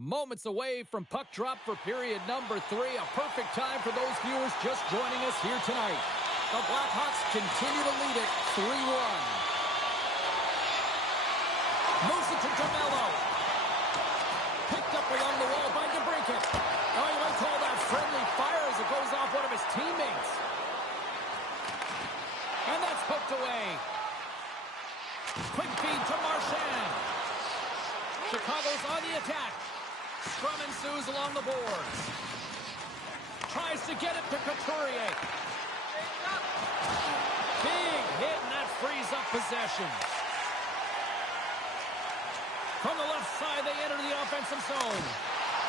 Moments away from puck drop for period number 3. A perfect time for those viewers just joining us here tonight. The Blackhawks continue to lead it 3-1. Moves it to DeMello. Picked up along the wall by DeBrincat. Oh, you might call that friendly fire as it goes off one of his teammates. And that's poked away. Quick feed to Marchand. Chicago's on the attack. Scrum ensues along the boards. Tries to get it to Couturier. Big hit, and that frees up possession. From the left side, they enter the offensive zone.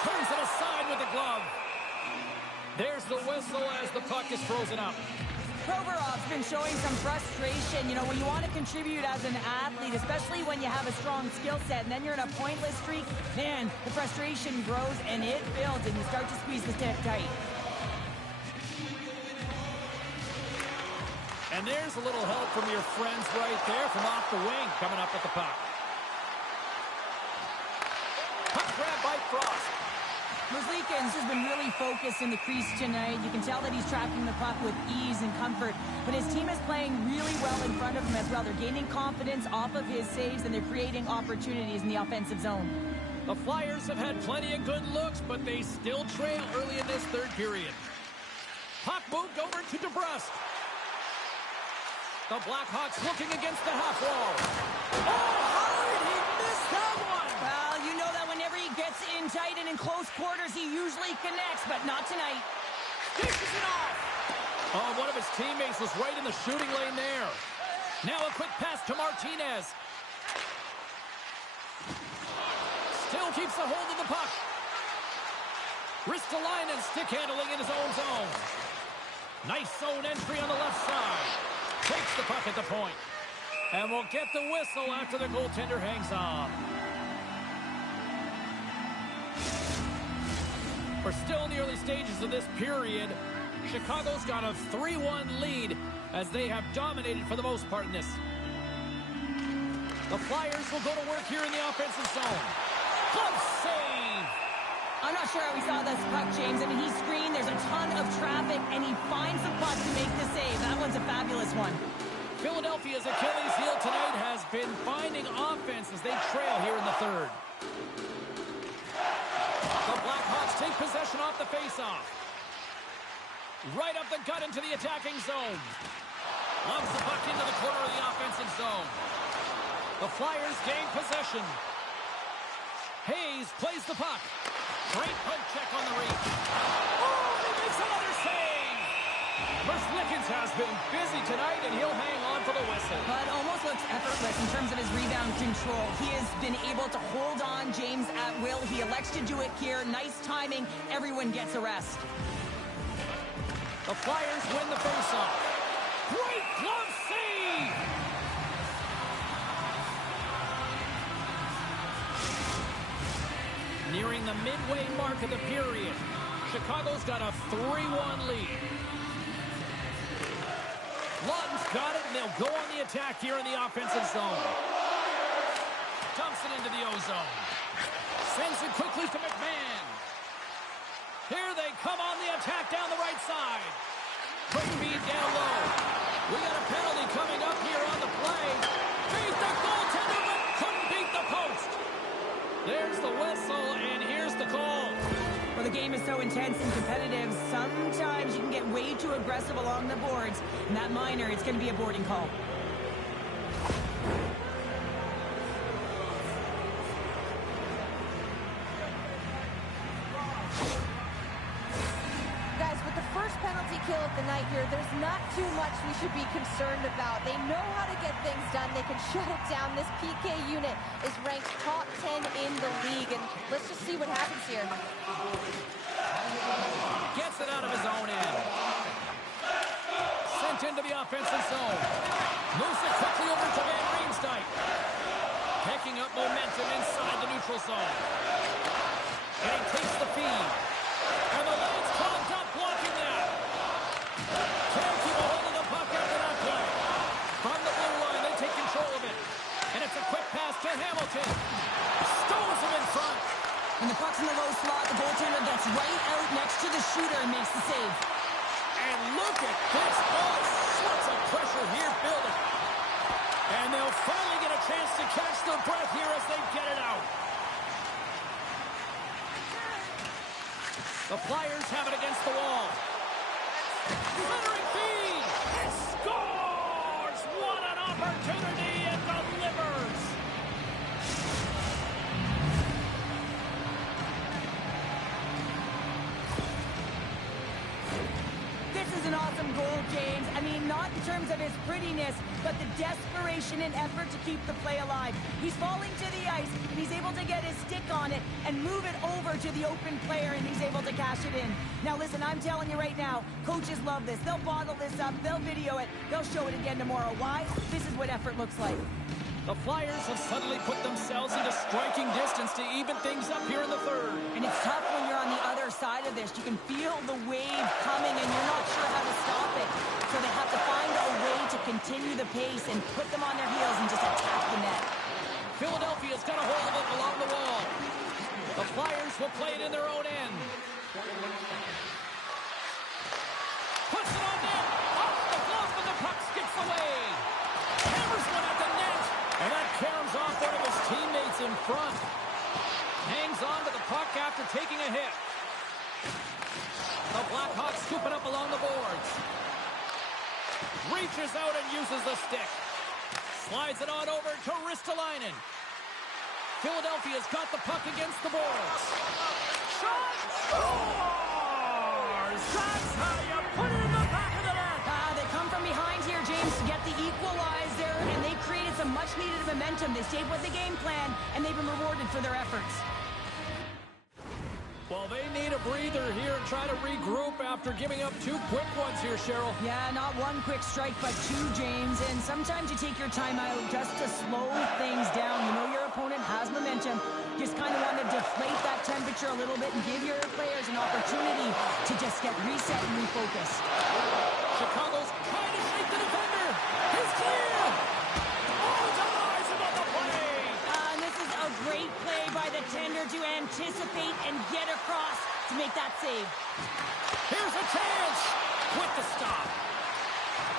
Turns it aside with the glove. There's the whistle as the puck is frozen up. Provorov's been showing some frustration. You know, when you want to contribute as an athlete, especially when you have a strong skill set, and then you're in a pointless streak, man, the frustration grows and it builds, and you start to squeeze the stick tight. And there's a little help from your friends right there from off the wing coming up with the puck. Puck grab by Frost. Merzlikins has been really focused in the crease tonight. You can tell that he's tracking the puck with ease and comfort. But his team is playing really well in front of him as well. They're gaining confidence off of his saves, and they're creating opportunities in the offensive zone. The Flyers have had plenty of good looks, but they still trail early in this third period. Puck moved over to DeBrusque. The Blackhawks looking against the half wall. Oh, how did he miss that one? Well, you know that whenever he gets in tight and in close quarters, he usually connects, but not tonight. Dishes it off. Oh, one of his teammates was right in the shooting lane there. Now a quick pass to Martinez. Still keeps a hold of the puck. Ristolainen stick handling in his own zone. Nice zone entry on the left side. Takes the puck at the point. And we'll get the whistle after the goaltender hangs on. We're still in the early stages of this period. Chicago's got a 3-1 lead as they have dominated for the most part in this. The Flyers will go to work here in the offensive zone. Glove save! I'm not sure how we saw this puck, James. I mean, he screened, there's a ton of traffic, and he finds the puck to make the save. That one's a fabulous one. Philadelphia's Achilles heel tonight has been finding offense as they trail here in the third. The Blackhawks take possession off the faceoff. Right up the gut into the attacking zone. Loves the puck into the corner of the offensive zone. The Flyers gain possession. Hayes plays the puck. Great poke check on the reach. Oh, he makes another save! Merzlikins has been busy tonight, and he'll hang on for the whistle. But almost looks effortless in terms of his rebound control. He has been able to hold on James at will. He elects to do it here. Nice timing. Everyone gets a rest. The Flyers win the faceoff. Great glove save! Nearing the midway mark of the period, Chicago's got a 3-1 lead. Lawton's got it, and they'll go on the attack here in the offensive zone. Dumps it into the O-zone. Sends it quickly to McMahon. Here they come on the attack down the right side. Quick feed down low. We got a penalty coming up here on the play. Beat the goaltender, but couldn't beat the post. There's the whistle, and here's the call. Well, the game is so intense and competitive, sometimes you can get way too aggressive along the boards. And that minor, it's going to be a boarding call. Guys, with the first penalty kill of the night here, there's not too much we should be concerned about. They know how to get things done. They can shut it down. This PK unit is ranked top 10 in the league, and let's just see what happens here. Gets it out of his own end. offensive zone. Moves it quickly over to Van Riemsdyk. Picking up momentum inside the neutral zone. And he takes the feed. And the lane's clogged up, blocking that. Can't keep a hold of the puck after that play. From the blue line, they take control of it. And it's a quick pass to Hamilton. Stones him in front. When the puck's in the low slot, the goaltender gets right out next to the shooter and makes the save. And look at this. All sorts of pressure here building. And they'll finally get a chance to catch their breath here as they get it out. The Flyers have it against the wall. Centering feed. It scores! What an opportunity and delivers! This is an awesome goal, James. I mean, not in terms of his prettiness, but the desperation and effort to keep the play alive. He's falling to the ice, and he's able to get his stick on it and move it over to the open player, and he's able to cash it in. Now, listen, I'm telling you right now, coaches love this. They'll bottle this up. They'll video it. They'll show it again tomorrow. Why? This is what effort looks like. The Flyers have suddenly put themselves into striking distance to even things up here in the third. And it's tough when you're on the other side of this. You can feel the wave coming, and you're not sure how to stop it. So they have to find a way to continue the pace and put them on their heels and just attack the net. Philadelphia's got a hold of it along the wall. The Flyers will play it in their own end. Puts it on net. Off the glove, and the puck skips away. Hammers one at the net. And that caroms off one of his teammates in front. Hangs on to the puck after taking a hit. The Blackhawks scoop it up along the boards. Reaches out and uses the stick. Slides it on over to Ristolainen. Philadelphia's got the puck against the boards. Shot! Scores! That's how you put it in the back of the net! They come from behind here, James, to get the equalizer, and they created some much-needed momentum. They stayed with the game plan, and they've been rewarded for their efforts. Well, they need a breather here and try to regroup after giving up two quick ones here, Cheryl. Yeah, not one quick strike, but two, James. And sometimes you take your time out just to slow things down. You know your opponent has momentum. Just kind of want to deflate that temperature a little bit and give your players an opportunity to just get reset and refocused. Chicago's trying to shake the defender. He's clear. Oh, denies him on the play. And this is a great play by the tender to anticipate and get across to make that save. Here's a chance. Quick to stop.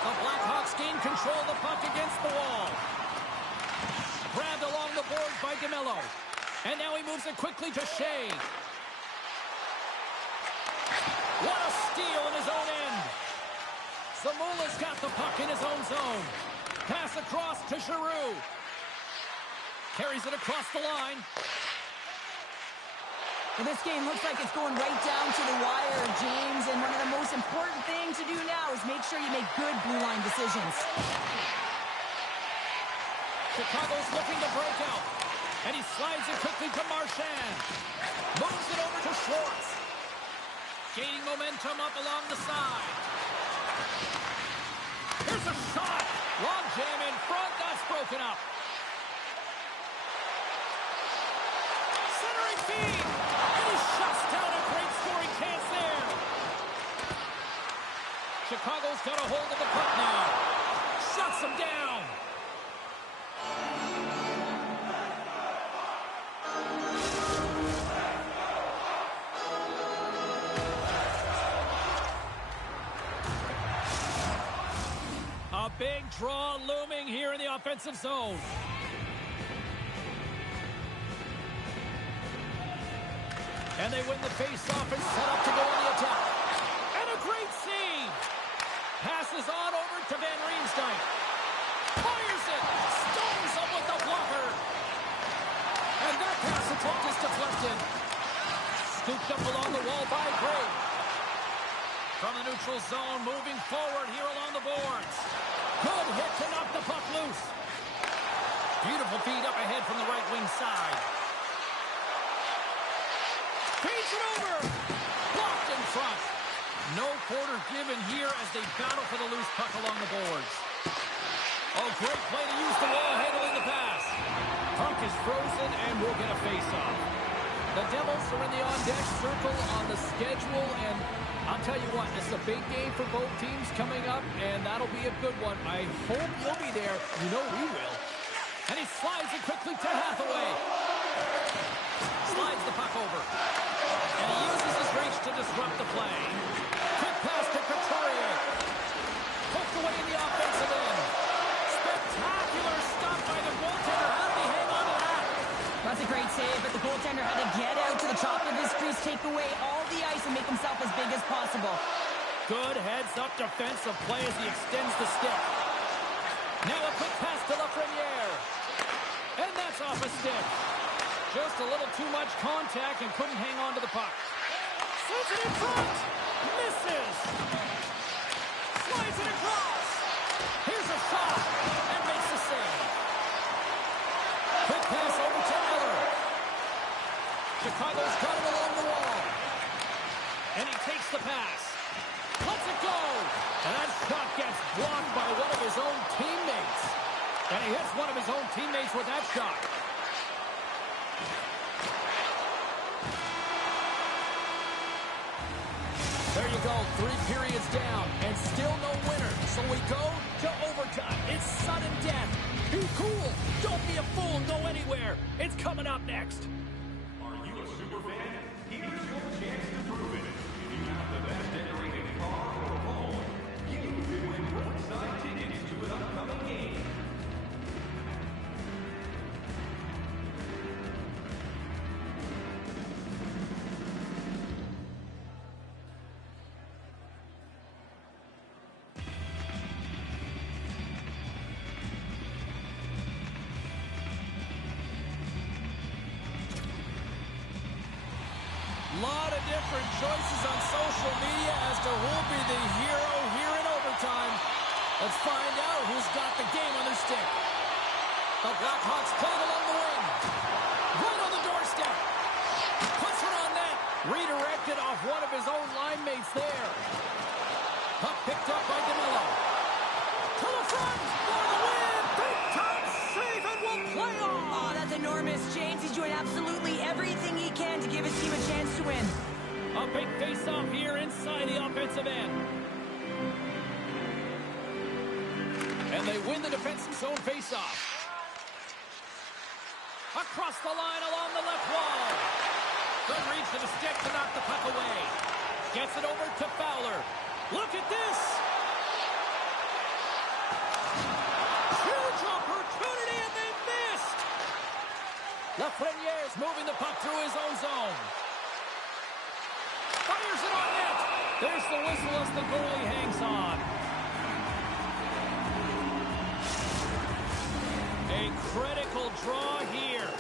The Blackhawks gain control of the puck against the wall. Grabbed along the boards by DeMello. And now he moves it quickly to Shea. What a steal in his own end. Zamula's got the puck in his own zone. Pass across to Giroux. Carries it across the line. Well, this game looks like it's going right down to the wire, James. And one of the most important things to do now is make sure you make good blue line decisions. Chicago's looking to break out. And he slides it quickly to Marchand. Moves it over to Schwartz. Gaining momentum up along the side. Here's a shot. Long jam in front. That's broken up. Centering feed. And he shuts down a great scoring chance there. Chicago's got a hold of the puck now. Shuts him down. A big draw looming here in the offensive zone. And they win the face-off and set up to go on the attack. And a great save. Passes on over to Van Riemsdyk. Fires it. Stones him with the blocker. And that pass attempt is deflected. Scooped up along the wall by Gray. From the neutral zone, moving forward here along the boards. Good hit to knock the puck loose. Beautiful feed up ahead from the right wing side. Feeds it over. Blocked in front. No quarter given here as they battle for the loose puck along the boards. Oh, great play to use the wall handling the pass. Puck is frozen and we'll get a face-off. The Devils are in the on-deck circle on the schedule, and I'll tell you what, this is a big game for both teams coming up, and that'll be a good one. I hope you'll be there. You know we will. And he slides it quickly to Hathaway. Slides the puck over. And he uses his reach to disrupt the play. Quick pass to Couturier. Poked away in the offensive end. Spectacular stop by the goaltender. How did he hang on to that? That's a great save, but the goaltender had to get out to the top of his crease, take away all the ice, and make himself as big as possible. Good heads-up defensive play as he extends the stick. Now a quick pass to Lafreniere. And that's off a stick. Just a little too much contact and couldn't hang on to the puck. Sends it in front. Misses. Slides it across. Here's a shot. And makes the save. Quick pass over to Miller. Chicago's got it along the wall. And he takes the pass. Lets it go. And that shot gets blocked by one of his own teammates. And he hits one of his own teammates with that shot. There you go, 3 periods down, and still no winner. So we go to overtime. It's sudden death. Be cool. Don't be a fool. Go anywhere. It's coming up next. Are you a super fan? Here's your chance to prove it. If you have the best decorated car or home, you can win roadside tickets to an upcoming game. Lot of different choices on social media as to who'll be the hero here in overtime. Let's find out who's got the game on their stick. The Blackhawks play it along the wing. Right on the doorstep. Puts it on net. Redirected off one of his own line mates there. Puck picked up by Danilo. To the front. For the win. Big time save and will play on. Oh, that's enormous, James. He's doing absolutely everything he can to give his team a chance to win. A big face-off here inside the offensive end. And they win the defensive zone face-off. Across the line along the left wall. Good reach to the stick to knock the puck away. Gets it over to Fowler. Look at this. Huge opportunity and they missed. Lafreniere's moving the puck through his own zone. Fires it on net. There's the whistle as the goalie hangs on. A critical draw here.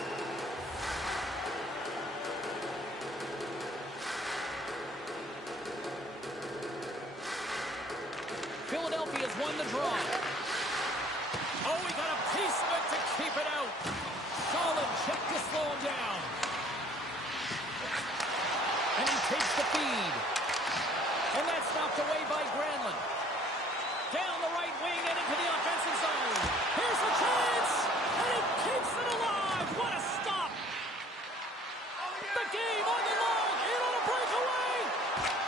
Philadelphia's won the draw. Oh, he got a piece of it to keep it out. Solid check to slow him down. And he takes the feed. And that's knocked away by Granlund. Down the right wing and into the offensive zone. Here's a chance. And he keeps it alive. What a stop. The game on the line. In on a breakaway.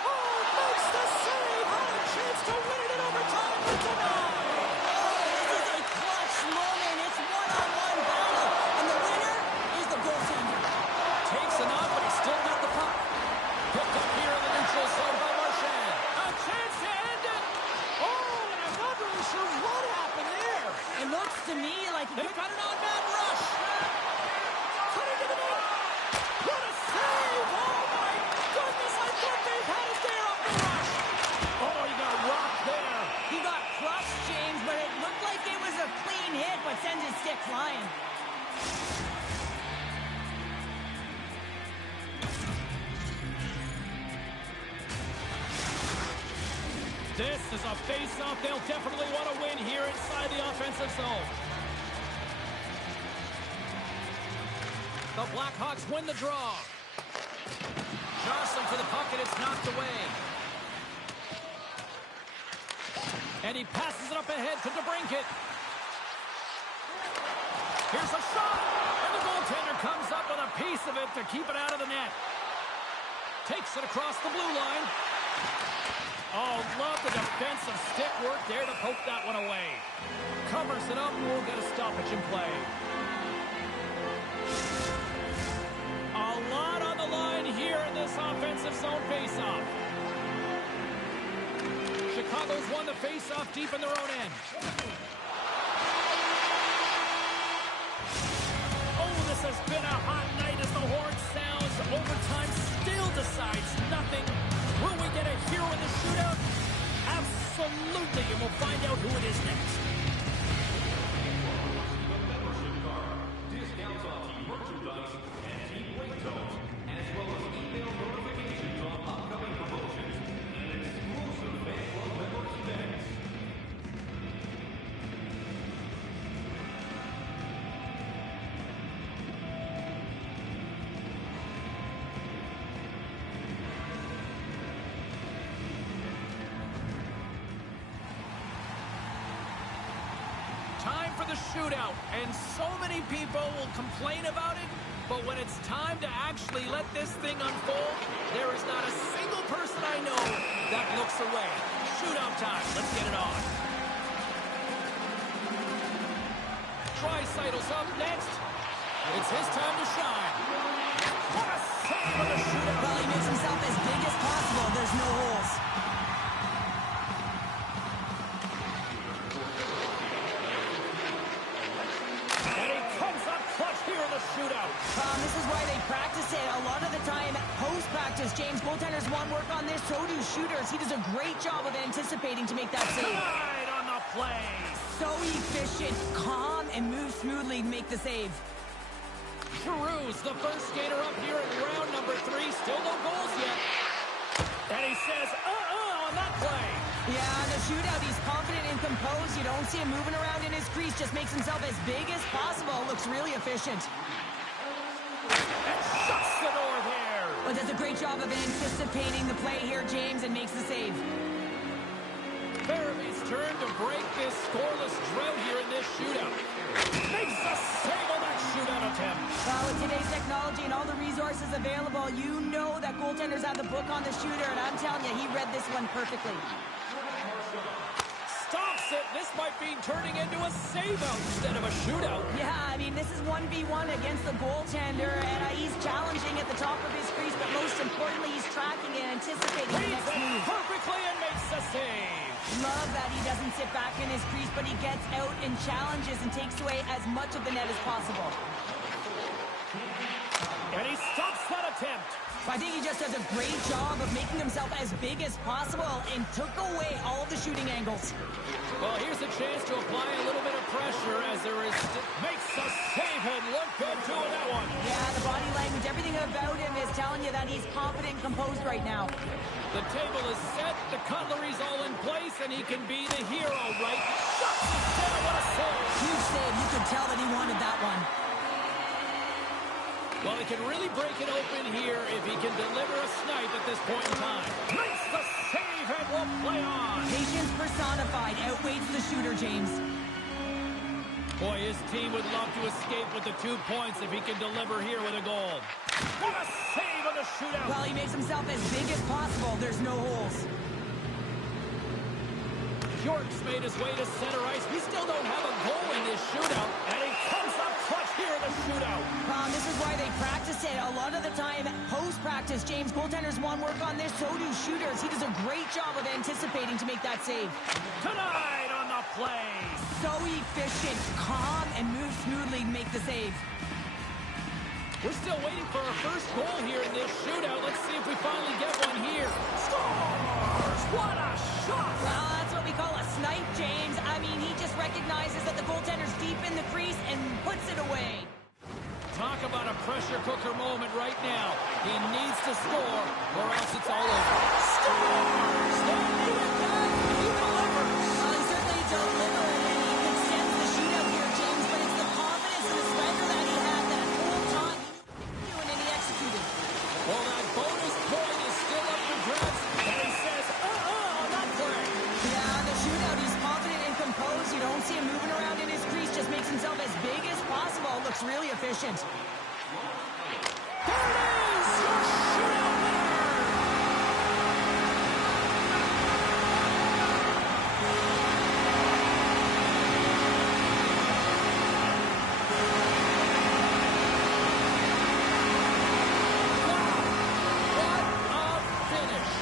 Oh, makes the save. Had a chance to win it in overtime. But denied. This is a clutch moment. It's one-on-one battle. And the winner is the goaltender. Takes a knock, but he still got the puck. Picked up here in the neutral zone by Marchand. A chance to end it. Oh, and I'm not really sure what happened there. It looks to me like a They've got an on-man rush. Cutting to the net. What a save. Oh, my goodness. I thought they had it there off the rush. Oh, he got rocked there. He got crushed, James, but it looked like it was a clean hit, but sends his stick flying. This is a face-off they'll definitely want to win here inside the offensive zone. The Blackhawks win the draw. Jostling for the puck and it's knocked away. And he passes it up ahead to DeBrincat. Here's a shot. And the goaltender comes up with a piece of it to keep it out of the net. Takes it across the blue line. Oh, love the defensive stick work there to poke that one away. Covers it up and we'll get a stoppage in play. A lot on the line here in this offensive zone faceoff. Chicago's won the faceoff deep in their own end. Oh, this has been a hot night as the horn sounds. Overtime still decides nothing. Will we get a hero in the shootout? Absolutely, and we'll find out who it is next. Membership card, discounts on team merchandise, and team ringtones, as well as email notifications on upcoming promotions and exclusive fan club members events. Time for the shootout, and so many people will complain about it, but when it's time to actually let this thing unfold, there is not a single person I know that looks away. Shootout time. Let's get it on. Tricycle's up next. It's his time to shine. What a save on the shootout. Well, he makes himself as big as possible. There's no holes. This is why they practice it. A lot of the time, post-practice, James, goaltenders want work on this, so do shooters. He does a great job of anticipating to make that save. Right on the play. So efficient, calm, and moves smoothly to make the save. Giroux's the first skater up here in round number 3. Still no goals yet. And he says, on that play. Yeah, in the shootout, he's confident and composed. You don't see him moving around in his crease. Just makes himself as big as possible. Looks really efficient. And shuts the door there. But does a great job of anticipating the play here, James, and makes the save. Farabee's turn to break this scoreless drought here in this shootout. Makes a save on that shootout attempt. Well, with today's technology and all the resources available, you know that goaltenders have the book on the shooter, and I'm telling you, he read this one perfectly. Stops it. This might be turning into a save-out instead of a shootout. Yeah, I mean, this is 1v1 against the goaltender, and he's challenging at the top of his crease, but most importantly, he's tracking and anticipating the Reads next it move. perfectly and makes the save. Love that he doesn't sit back in his crease, but he gets out and challenges and takes away as much of the net as possible. And he stops that attempt. I think he just does a great job of making himself as big as possible and took away all of the shooting angles. Well, here's a chance to apply a little bit of pressure as there is... Makes a save and look good doing that one. Yeah, the body language, everything about him is telling you that he's confident and composed right now. The table is set, the cutlery's all in place, and he can be the hero, right? Shuts it down, what a save! Huge save, you could tell that he wanted that one. Well, he can really break it open here if he can deliver a snipe at this point in time. Makes the save and will play on. Patience personified outweighs the shooter, James. Boy, his team would love to escape with the 2 points if he can deliver here with a goal. What a save on the shootout. Well, he makes himself as big as possible. There's no holes. York's made his way to center ice. We still don't have a goal in this shootout, and he comes up clutch here in the shootout. This is why they practice it. A lot of the time, post-practice, James, goaltenders want work on this, so do shooters. He does a great job of anticipating to make that save. Tonight on the play. So efficient, calm, and moves smoothly to make the save. We're still waiting for our first goal here in this shootout. Let's see if we finally get one here. Scores! What a shot! Well, that's what we call a snipe, James. I mean, he just recognizes that the goaltender's deep in the crease and puts it away. Talk about a pressure cooker moment right now. He needs to score, or else it's all over. Scores! They need it back. He delivers. Well, he certainly delivers, and he can sense the shootout here, James, but it's the confidence and the surrender that he had that whole time he knew and he executed. Well, that bonus point is still up for grabs, and he says, on that play. Yeah, in the shootout, he's looks really efficient. There it is! Your shootout winner! Wow! What a finish!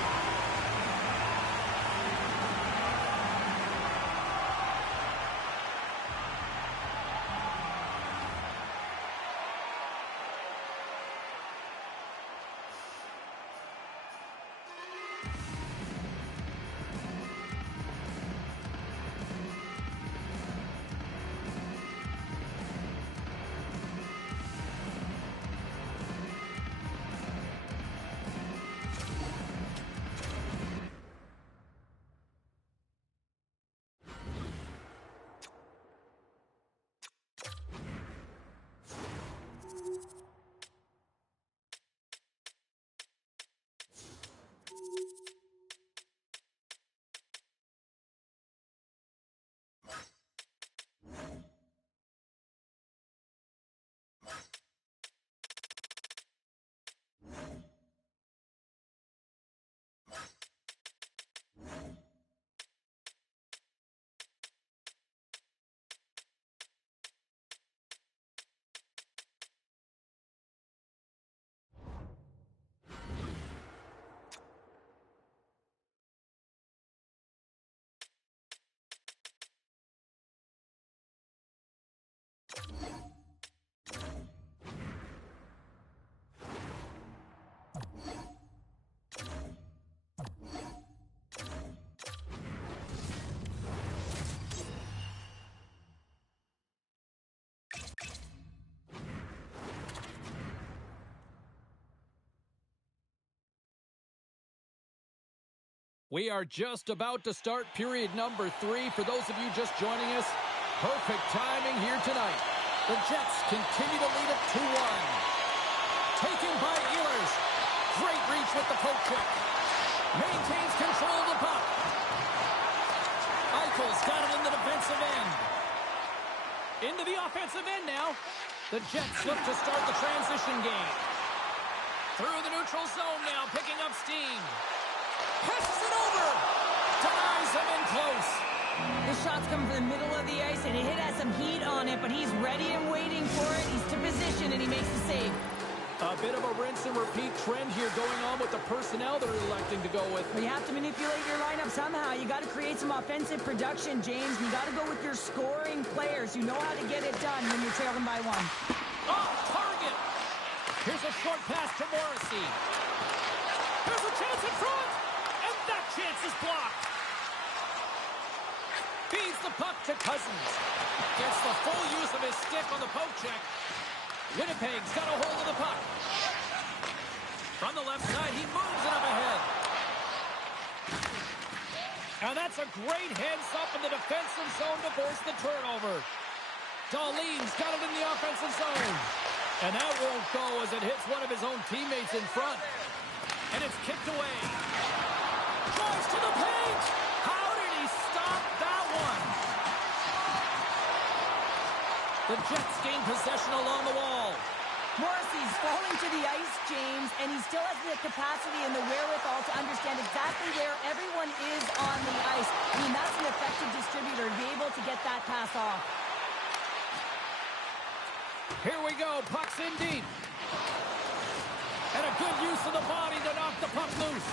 We are just about to start period number 3. For those of you just joining us, perfect timing here tonight. The Jets continue to lead it 2-1. Taken by Ehlers. Great reach with the poke check. Maintains control of the puck. Eichel's got it in the defensive end. Into the offensive end now. The Jets look to start the transition game. Through the neutral zone now, picking up steam. Passes it over. Denies him in close. The shot's coming from the middle of the ice, and it has some heat on it, but he's ready and waiting for it. He's to position, and he makes the save. A bit of a rinse and repeat trend here going on with the personnel they're electing to go with. But you have to manipulate your lineup somehow. You got to create some offensive production, James. You got to go with your scoring players who know how to get it done when you're trailing by 1. Off target. Here's a short pass to Morrissey. Here's a chance in front. And that chance is blocked. Feeds the puck to Cousins. Gets the full use of his stick on the poke check. Winnipeg's got a hold of the puck. From the left side, he moves it up ahead. And that's a great heads-up in the defensive zone to force the turnover. Dahlin's got it in the offensive zone. And that won't go as it hits one of his own teammates in front. And it's kicked away. Drives to the paint. How did he stop that one? The Jets gain possession along the wall. Morrissey's falling to the ice, James, and he still has the capacity and the wherewithal to understand exactly where everyone is on the ice. I mean, that's an effective distributor to be able to get that pass off. Here we go. Puck's in deep. And a good use of the body to knock the puck loose.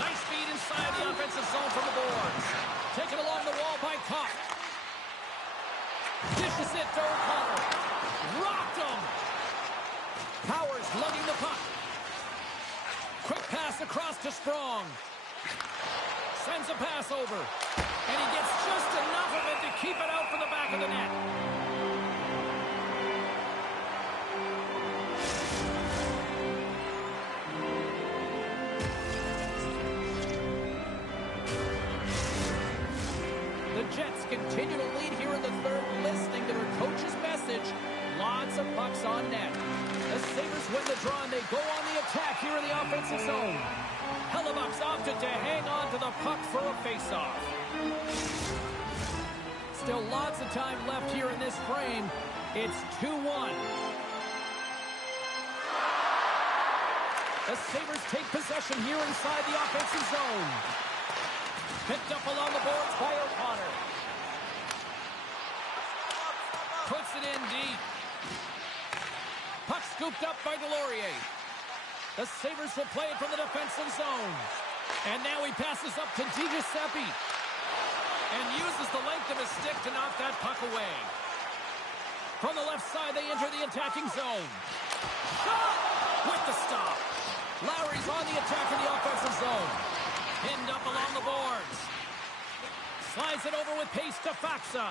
Nice feed inside the offensive zone from the boards. Taken along the wall by Kopp. Dishes it to O'Connor. Rocked him. Powers lugging the puck. Quick pass across to Sprong. Sends a pass over. And he gets just enough of it to keep it out from the back of the net. The Jets continue to lead here in the third, listening to their coach's message. Lots of pucks on net. The Sabres win the draw, and they go on the attack here in the offensive zone. Hellebuck's opted to hang on to the puck for a faceoff. Still lots of time left here in this frame. It's 2-1. The Sabres take possession here inside the offensive zone. Picked up along the boards by O'Connor. Puts it in deep. Puck scooped up by Delorier. The Sabres will play it from the defensive zone. And now he passes up to DiGiuseppe. And uses the length of his stick to knock that puck away. From the left side, they enter the attacking zone. Shot! With the stop. Lowry's on the attack in the offensive zone. Pinned up along the boards. Slides it over with pace to Faxa.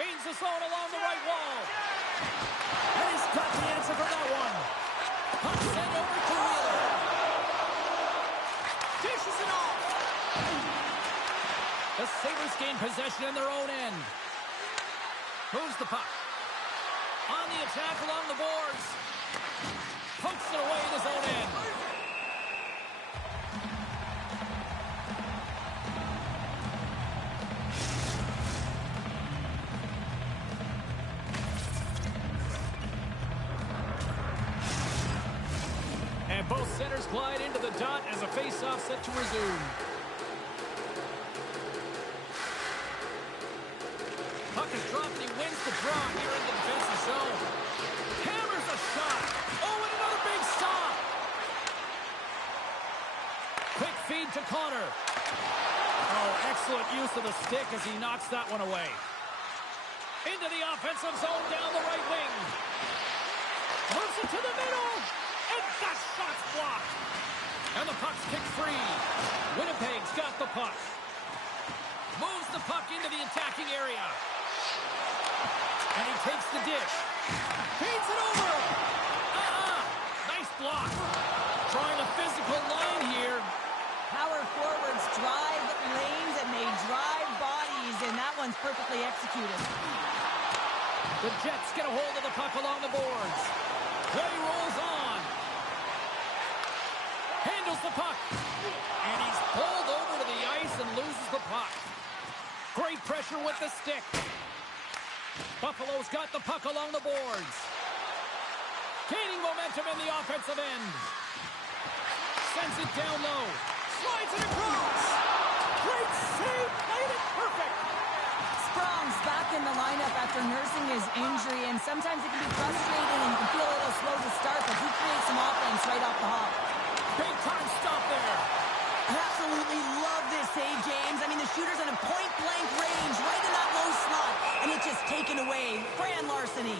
Gains the zone along the right wall. And he's got the answer for that one. Puck sent over to Wheeler. Dishes it off. The Sabres gain possession in their own end. Moves the puck. On the attack along the boards. Pokes it away in his own end. And both centers glide into the dot as a face-off set to resume. Puck is dropped and he wins the draw here in the defensive zone. Hammers a shot. Oh, and another big stop. Quick feed to Connor. Oh, excellent use of the stick as he knocks that one away. Into the offensive zone down the right wing. Moves it to the middle. And that shot's blocked. And the puck's kicked free. Winnipeg's got the puck. Moves the puck into the attacking area. And he takes the dish. Feeds it over. Nice block. Drawing a physical line here. Power forwards drive lanes and they drive bodies, and that one's perfectly executed. The Jets get a hold of the puck along the boards. Play rolls on. Handles the puck. And he's pulled over to the ice and loses the puck. Great pressure with the stick. Buffalo's got the puck along the boards. Gaining momentum in the offensive end. Sends it down low. Slides it across. Great save. Played it perfect. Sprong's back in the lineup after nursing his injury, and sometimes it can be frustrating and you can feel a little slow to start, but he creates some offense right off the hop. Big time stop there. I absolutely love this save, James. I mean, the shooter's in a point-blank range right in that low slot, and it's just taken away. Grand larceny.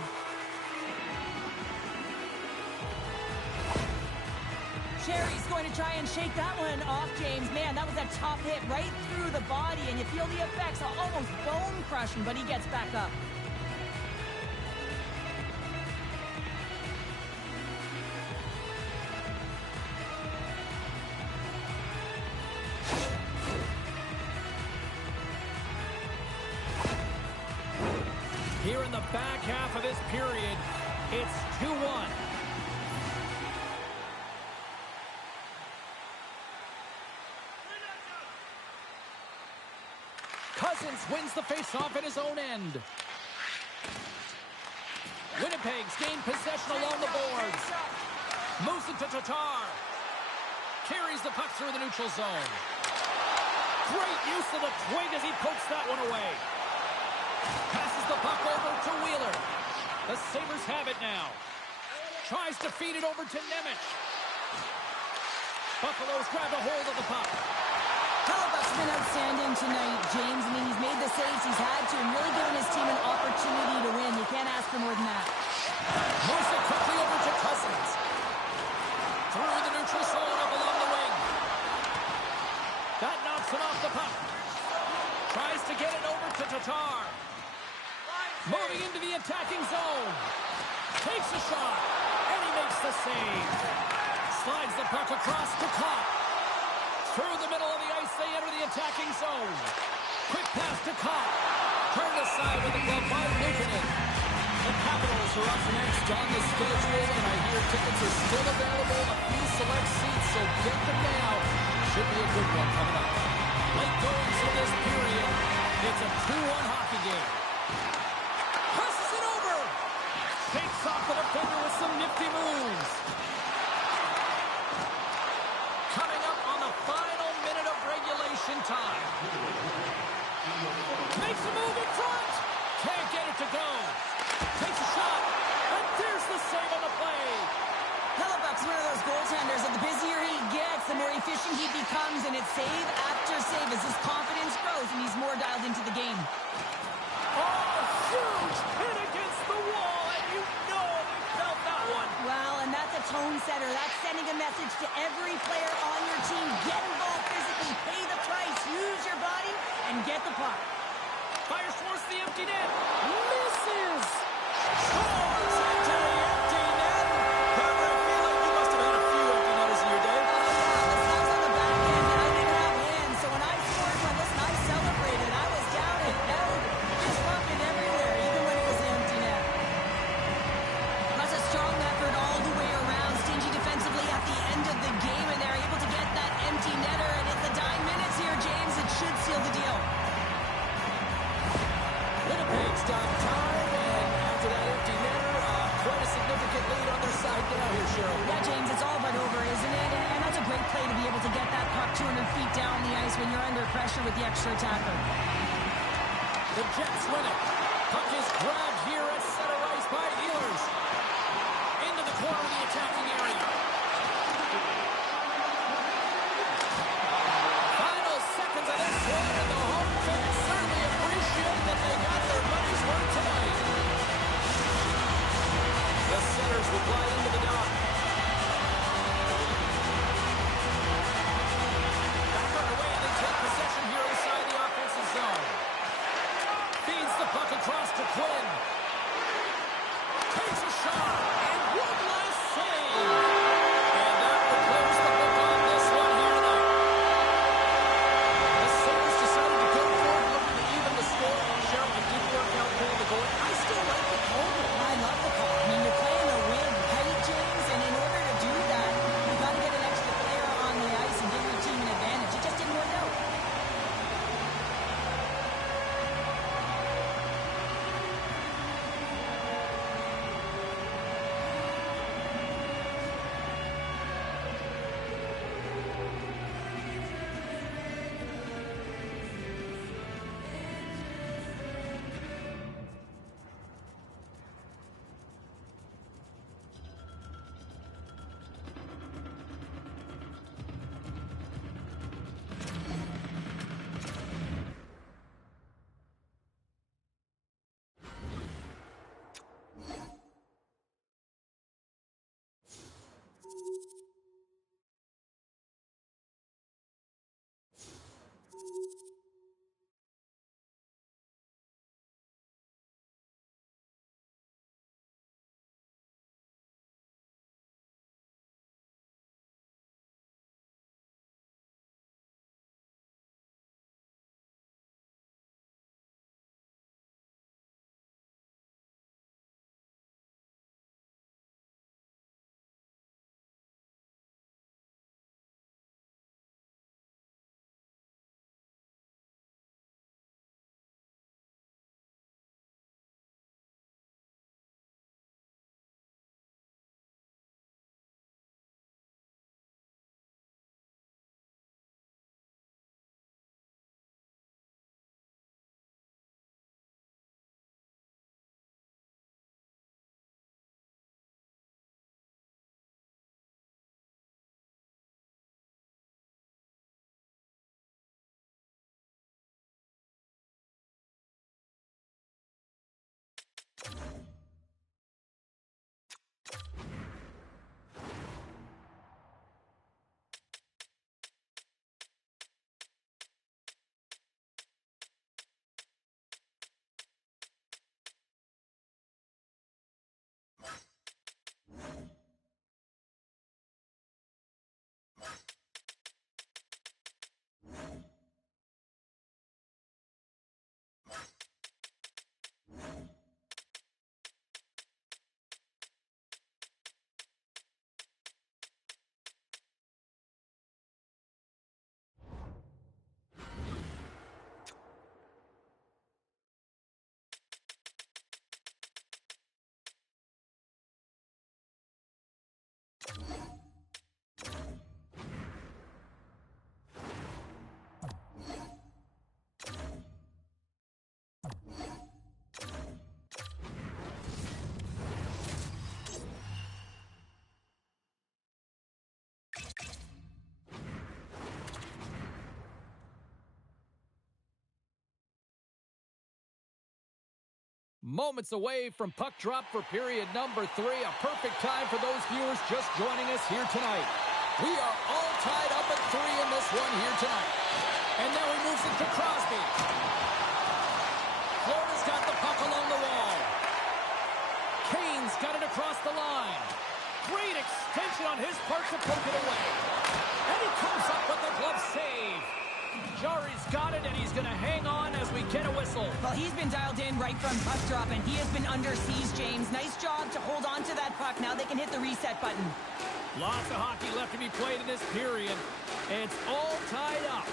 Cherry's going to try and shake that one off, James. Man, that was a top hit right through the body, and you feel the effects, almost bone-crushing, but he gets back up. Here in the back half of this period, it's 2-1. Cousins wins the faceoff at his own end. Winnipeg's gained possession along the boards. Moves it to Tatar. Carries the puck through the neutral zone. Great use of the twig as he pokes that one away. Passes the puck over to Wheeler. The Sabres have it now. Tries to feed it over to Nemec. Buffalo's grabbed a hold of the puck. Hellebuyck's been outstanding tonight, James. I mean, he's made the saves he's had to and really given his team an opportunity to win. You can't ask for more than that. Moves it quickly over to Cousins. Through the neutral zone up along the wing. That knocks him off the puck. Tries to get it over to Tatar. Moving into the attacking zone. Takes a shot. And he makes the save. Slides the puck across to Kopp. Through the middle of the ice, they enter the attacking zone. Quick pass to Kopp. Turned aside with the glove by Luukkonen. The Capitals are up next on the schedule, and I hear tickets are still available. A few select seats, so get them now. Should be a good one coming up. Late goings in this period. It's a 2-1 hockey game. Passes it over. some nifty moves. Coming up on the final minute of regulation time. Makes a move in front. Can't get it to go. Takes a shot. And there's the save on the play. Hellebuck's one of those goaltenders that the busier he gets, the more efficient he becomes, and it's save after save as his confidence grows and he's more dialed into the game. Oh, huge hit against the wall, and you know he felt that one. Well, and that's a tone setter. That's sending a message to every player on your team. Get involved physically, pay the price, use your body, and get the puck. Fires towards the empty net. Misses. Scores into the empty net. However, I feel like you must have had a few empty netters in your day. Oh, yeah, this I was on the back end, and I didn't have hands. So when I scored one, listen, I celebrated. I was down and out, just bumping everywhere, even when it was the empty net. That's a strong effort all the way around. Stingy defensively at the end of the game, and they're able to get that empty netter. And it's the dying minutes here, James. It should seal the deal. Winnipeg stop time, and after that empty netter, quite a significant lead on their side now here, Cheryl. Yeah, James, it's all but over, isn't it? And that's a great play to be able to get that puck 200 feet down the ice when you're under pressure with the extra attacker. The Jets win it. Puck is grabbed here at center ice by Ehlers. Into the corner of the attacking area. Final seconds of this one, and the home fans certainly appreciate that they got their money's worth tonight. The Senators will glide into the dock. Back underway, and they take possession here inside the offensive zone. Feeds the puck across to Quinn. Takes a shot, and one last save. Moments away from puck drop for period number 3. A perfect time for those viewers just joining us here tonight. We are all tied up at 3 in this one here tonight. And now he moves it to Crosby. Florida's got the puck along the wall. Kane's got it across the line. Great extension on his part to poke it away. And he comes up with the glove save. Jari's got it, and he's going to hang on as we get a whistle. Well, he's been dialed in right from puck drop, and he has been under siege, James. Nice job to hold on to that puck. Now they can hit the reset button. Lots of hockey left to be played in this period. It's all tied up.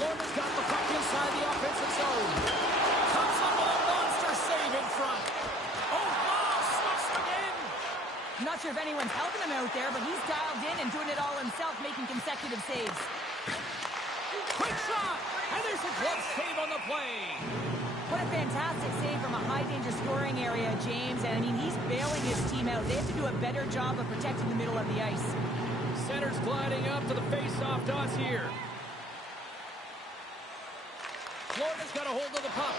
Florida's got the puck inside the offensive zone. Comes up with a monster save in front. Oh, wow, slips again. I'm not sure if anyone's helping him out there, but he's dialed in and doing it all himself, making consecutive saves. Quick shot, and there's a glove save on the play. What a fantastic save from a high-danger scoring area, James. And, I mean, he's bailing his team out. They have to do a better job of protecting the middle of the ice. Center's gliding up to the face-off dots here. Florida's got a hold of the puck.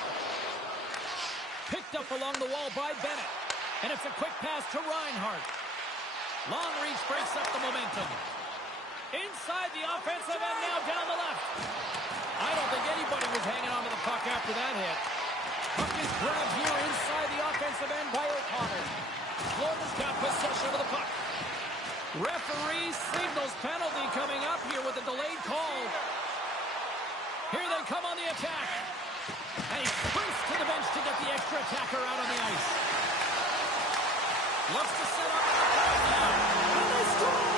Picked up along the wall by Bennett. And it's a quick pass to Reinhart. Long reach breaks up the momentum. Inside the offensive end, now down the left. I don't think anybody was hanging on to the puck after that hit. Puck is grabbed here inside the offensive end by O'Connor. Florida's got possession of the puck. Referee signals penalty coming up here with a delayed call. Here they come on the attack. And he sprints to the bench to get the extra attacker out on the ice. Looks to set up now. And they score!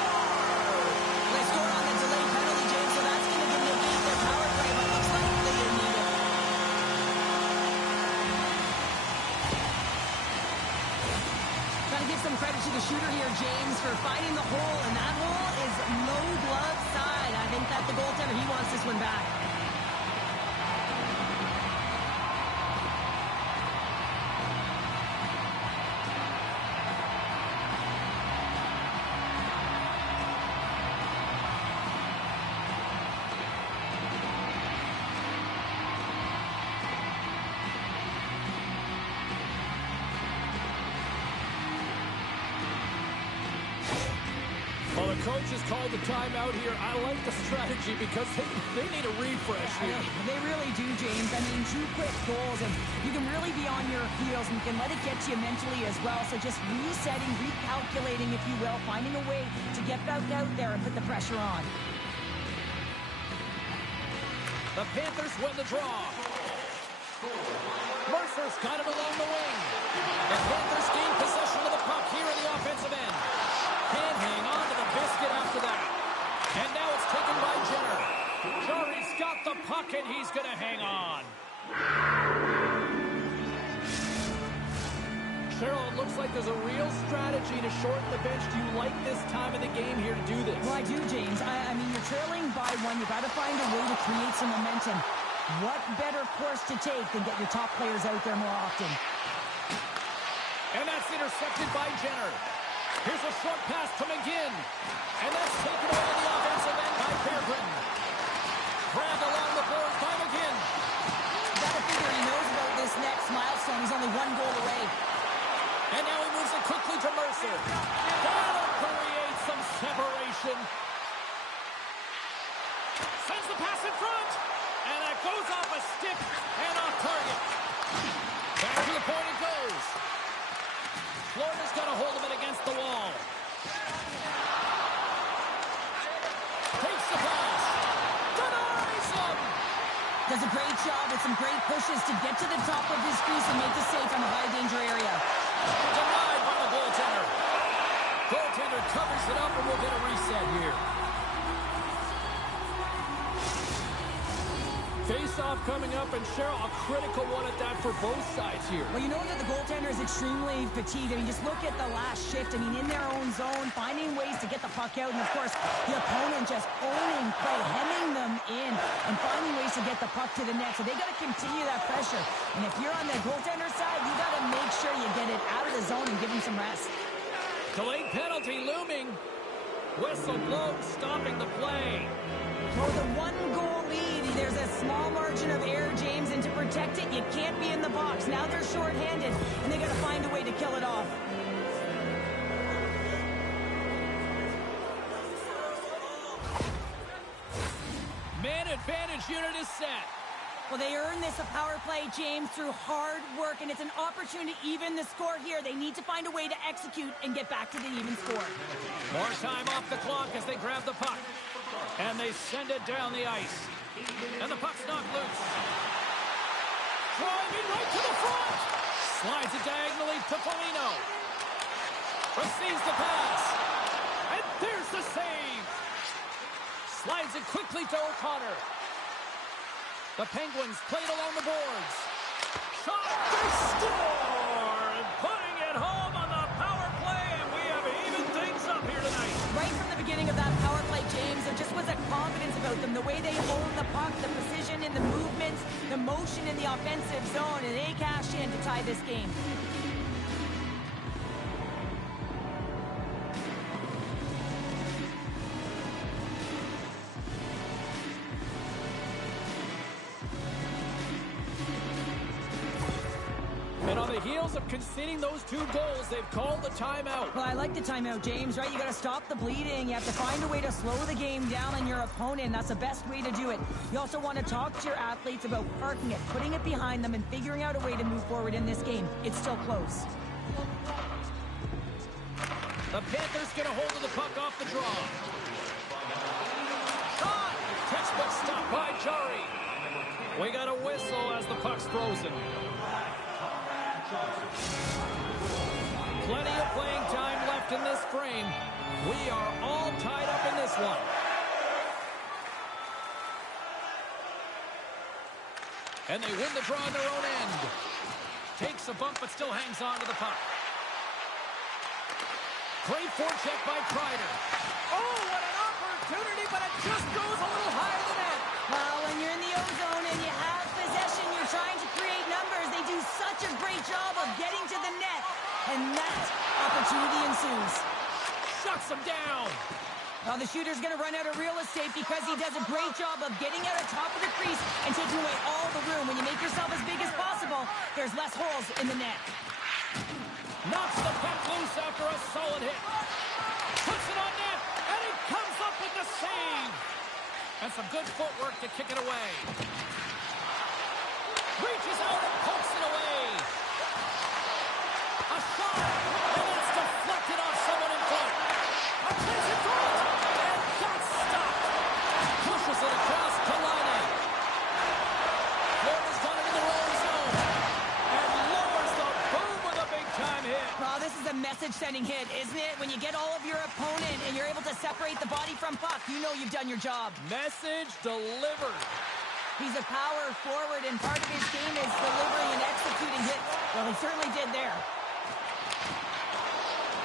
They scored on the delayed penalty, James, so that's going to negate their power play, but looks like they didn't need it. Got to give some credit to the shooter here, James, for finding the hole, and that hole is low glove side. I think that the goaltender, he wants this one back. Well, the coach has called the timeout here. I like the strategy because they need a refresh here. They really do, James. I mean, 2 quick goals, and you can really be on your heels, and you can let it get to you mentally as well. So just resetting, recalculating, if you will, finding a way to get back out there and put the pressure on. The Panthers win the draw. Mercer's got it along the wing. The Panthers gain possession of the puck here in the offensive end. Can't hang on to the biscuit after that. And now it's taken by Jenner. Jari's got the puck, and he's going to hang on. Cheryl, it looks like there's a real strategy to shorten the bench. Do you like this time of the game here to do this? Well, I do, James. I mean, you're trailing by 1. You've got to find a way to create some momentum. What better course to take than get your top players out there more often? And that's intercepted by Jenner. Here's a short pass to McGinn. And that's taken away on the offensive end by Fairgren. Grabbed along the board by McGinn. You got to figure he knows about this next milestone. He's only 1 goal away. And now he moves it quickly to Mercer. That'll create some separation. Sends the pass in front. And that goes off a stick and off target. Back to the point it goes. Florida's got a hold of it against the wall. Takes the pass. Denies him. Does a great job with some great pushes to get to the top of his crease and make the save from a high-danger area. Denied by the goaltender. Goaltender covers it up, and we'll get a reset here. Face-off coming up, and Cheryl, a critical one at that for both sides here. Well, you know that the goaltender is extremely fatigued. I mean, just look at the last shift. I mean, in their own zone, finding ways to get the puck out, and of course, the opponent just owning play, hemming them in, and finding ways to get the puck to the net. So they got to continue that pressure. And if you're on the goaltender side, you got to make sure you get it out of the zone and give them some rest. Delayed penalty looming. Whistle blows, stopping the play. For the one-goal lead, there's a small margin of error, James, and to protect it, you can't be in the box. Now they're shorthanded, and they got to find a way to kill it off. Man advantage unit is set. Well, they earn this a power play, James, through hard work, and it's an opportunity to even the score here. They need to find a way to execute and get back to the even score. More time off the clock as they grab the puck. And they send it down the ice. And the puck's knocked loose. Driving right to the front. Slides it diagonally to Polino. Receives the pass. And there's the save. Slides it quickly to O'Connor. The Penguins played along the boards. Shot, they score! And putting it home on the power play, and we have even things up here tonight. Right from the beginning of that power play, James, there just was a confidence about them. The way they own the puck, the precision in the movements, the motion in the offensive zone, and they cash in to tie this game. And on the heels of conceding those 2 goals, they've called the timeout. Well, I like the timeout, James, right? You got to stop the bleeding. You have to find a way to slow the game down on your opponent. That's the best way to do it. You also want to talk to your athletes about parking it, putting it behind them, and figuring out a way to move forward in this game. It's still close. The Panthers get a hold of the puck off the draw. Shot! Textbook stop by Jari. We got a whistle as the puck's frozen. Plenty of playing time left in this frame. We are all tied up in this one. And they win the draw on their own end. Takes a bump but still hangs on to the puck. Great forecheck by Kreider. Oh, what an opportunity, but it just goes a little higher than that. Well, when you're in the O-zone and you have possession, you're trying to create numbers. They do such a great job of getting to the net. And that opportunity ensues. Shuts him down. Well, the shooter's going to run out of real estate because he does a great job of getting out of top of the crease and taking away all the room. When you make yourself as big as possible, there's less holes in the net. Knocks the puck loose after a solid hit. Puts it on net, and he comes up with the save. And some good footwork to kick it away. Reaches out and pokes it away. A shot, and it's deflected off someone in front. A chance in front, and that's stopped. Pushes it across Kalani. Florida's got it in their own zone. And lowers the boom with a big-time hit. Well, this is a message-sending hit, isn't it? When you get all of your opponent and you're able to separate the body from puck, you know you've done your job. Message delivered. He's a power forward, and part of his game is delivering and executing hits. Well, he certainly did there.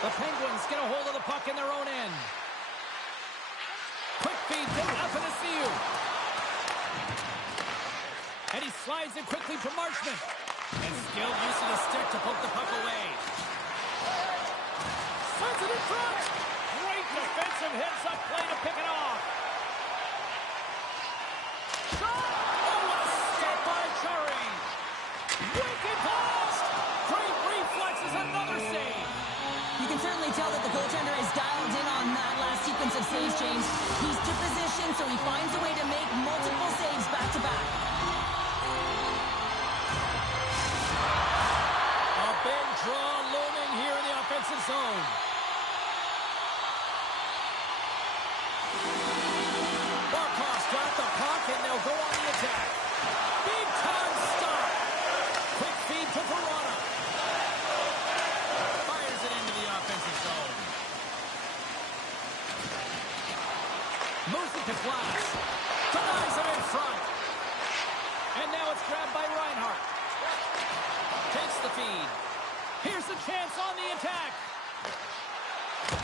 The Penguins get a hold of the puck in their own end. Quick feed to Athanasiou. And he slides it quickly to Marchment. And skilled use of the stick to poke the puck away. Sends it in front. Great defensive hits up play to pick it off. Shot! Oh, what a stop by Jari. Wicked blast. Great reflexes, another save. You can certainly tell that the goaltender is dialed in on that last sequence of saves, James. He's to position, so he finds a way to make multiple saves back-to-back. A big draw looming here in the offensive zone. Barkov's got the puck, and they'll go on the attack. Big-time stop. Quick feed to Verona. Fires it into the offensive zone. Moves it to Glass. Denies him in front. And now it's grabbed by Reinhart. Takes the feed. Here's a chance on the attack.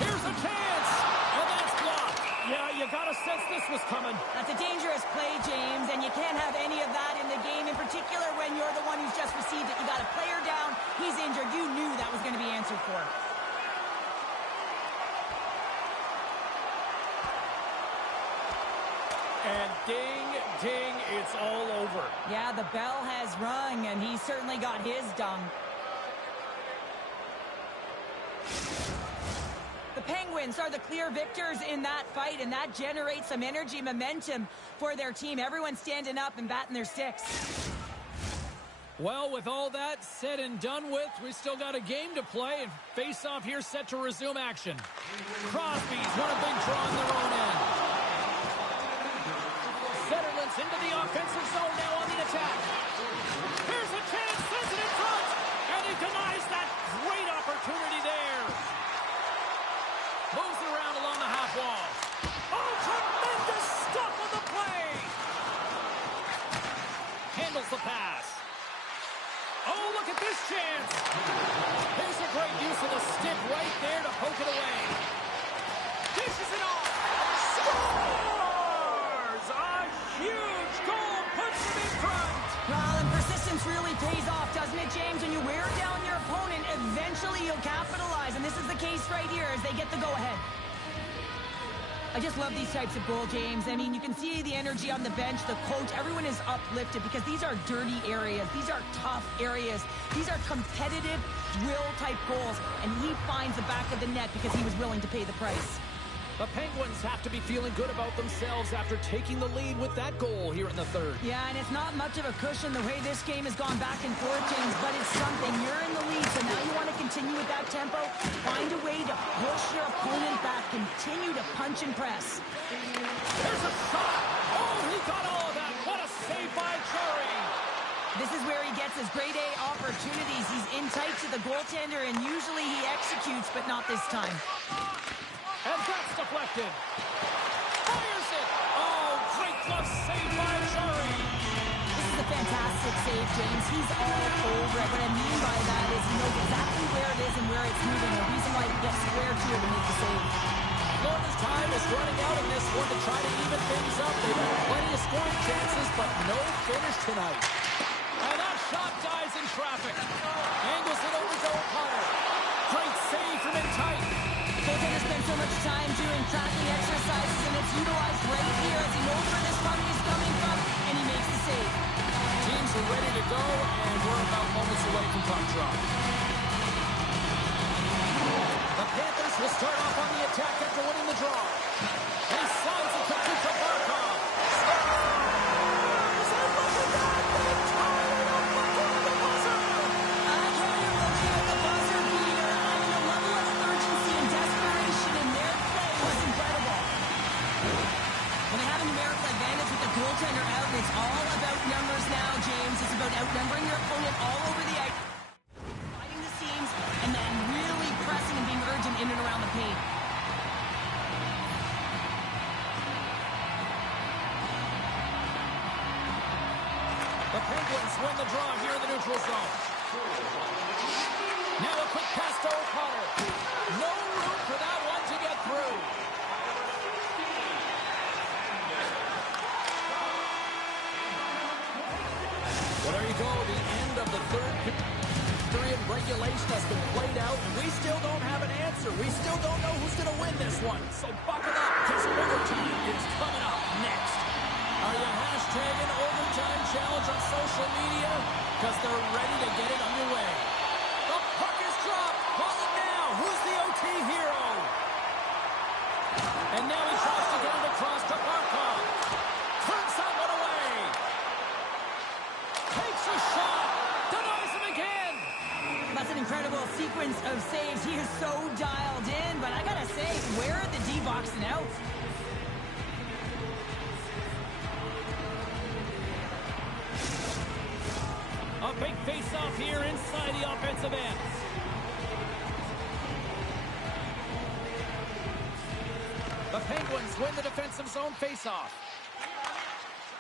Here's a chance. And that's blocked. Yeah, you got to sense this was coming. That's a dangerous play, James, and you can't have any of that in the game, in particular when you're the one who's just received it. You got a player down. He's injured. You knew that was going to be answered for. And ding, ding, it's all over. Yeah, the bell has rung, and he certainly got his done. The Penguins are the clear victors in that fight, and that generates some energy, momentum for their team. Everyone's standing up and batting their sticks. Well, with all that said and done with, we still got a game to play, and face-off here set to resume action. Crosby's won a big draw on their own end. Zetterland's into the offensive zone now on the attack. Here's a chance, sends it in front, and he denies that great opportunity there. Moves it around along the half wall. Oh, tremendous stop on the play. Handles the pass. Oh, look at this chance. Here's a great use of the stick right there to poke it away. Dishes it off. Scores! A huge goal puts them in front. Well, and persistence really pays off, doesn't it, James? When you wear down your opponent, eventually you'll capitalize. And this is the case right here as they get the go-ahead. I just love these types of goal, James. I mean, you can see the energy on the bench, the coach, everyone is uplifted because these are dirty areas. These are tough areas. These are competitive drill-type goals, and he finds the back of the net because he was willing to pay the price. The Penguins have to be feeling good about themselves after taking the lead with that goal here in the third. Yeah, and it's not much of a cushion the way this game has gone back and forth, James, but it's something. You're in the lead, so now you want to continue with that tempo. Find a way to push your opponent back. Continue to punch and press. There's a shot. Oh, he got all of that. What a save by Cherry. This is where he gets his grade A opportunities. He's in tight to the goaltender, and usually he executes, but not this time. And that's deflected. Fires it. Oh, great glove save by Cherry. This is a fantastic save, James. He's all over it. What I mean by that is he knows exactly where it is and where it's moving. The reason why he gets square to it to make the save. Florida's time is running out in this one to try to even things up. They've had plenty of scoring chances, but no finish tonight. And that shot dies in traffic. Angles it over to O'Connor. Great save from in tight. Goaltender spends so much time doing tracking exercises, and it's utilized right here as he knows where this puck is coming from, and he makes the save. Teams are ready to go, and we're about moments away from puck drop. The Panthers will start off on the attack after winning the draw. And he slides it quickly to Barkov. Scores! And look at that! They tie it up before the buzzer! I tell you, looking at the buzzer beater, I mean, the level of urgency and desperation in their play was incredible. When they have a numerical advantage with the goaltender out, it's all about numbers now, James. It's about outnumbering your opponent all over the ice, fighting the seams, and then really pressing and being urgent in and around the paint. The Penguins win the draw here in the neutral zone. Now a quick pass to O'Connor. No room for that one to get through. Well, there you go. The end of the third period. Regulation has been played out, and we still don't have an answer. We still don't know who's going to win this one. So buckle up, because overtime is coming up next. Are you hashtagging overtime challenge on social media? Because they're ready to get it underway. The puck is dropped. Call it now. Who's the OT hero? And now he tries to get it across to Barkov. Turns that one away. Takes a shot. Denies him again. That's an incredible sequence of saves. He is so dialed in, but I gotta say, where are the D-boxing out? A big face-off here inside the offensive end. The Penguins win the defensive zone face-off.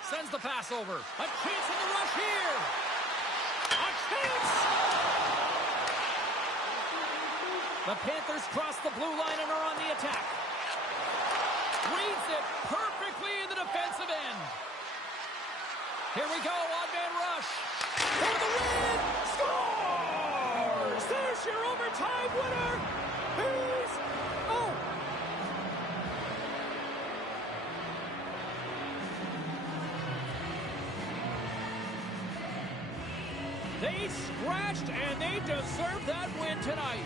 Sends the pass over. A chance in the rush here. A chance! The Panthers cross the blue line and are on the attack. Reads it perfectly in the defensive end. Here we go, odd-man rush. For the win! Scores! There's your overtime winner! He's... Oh! They scratched, and they deserve that win tonight.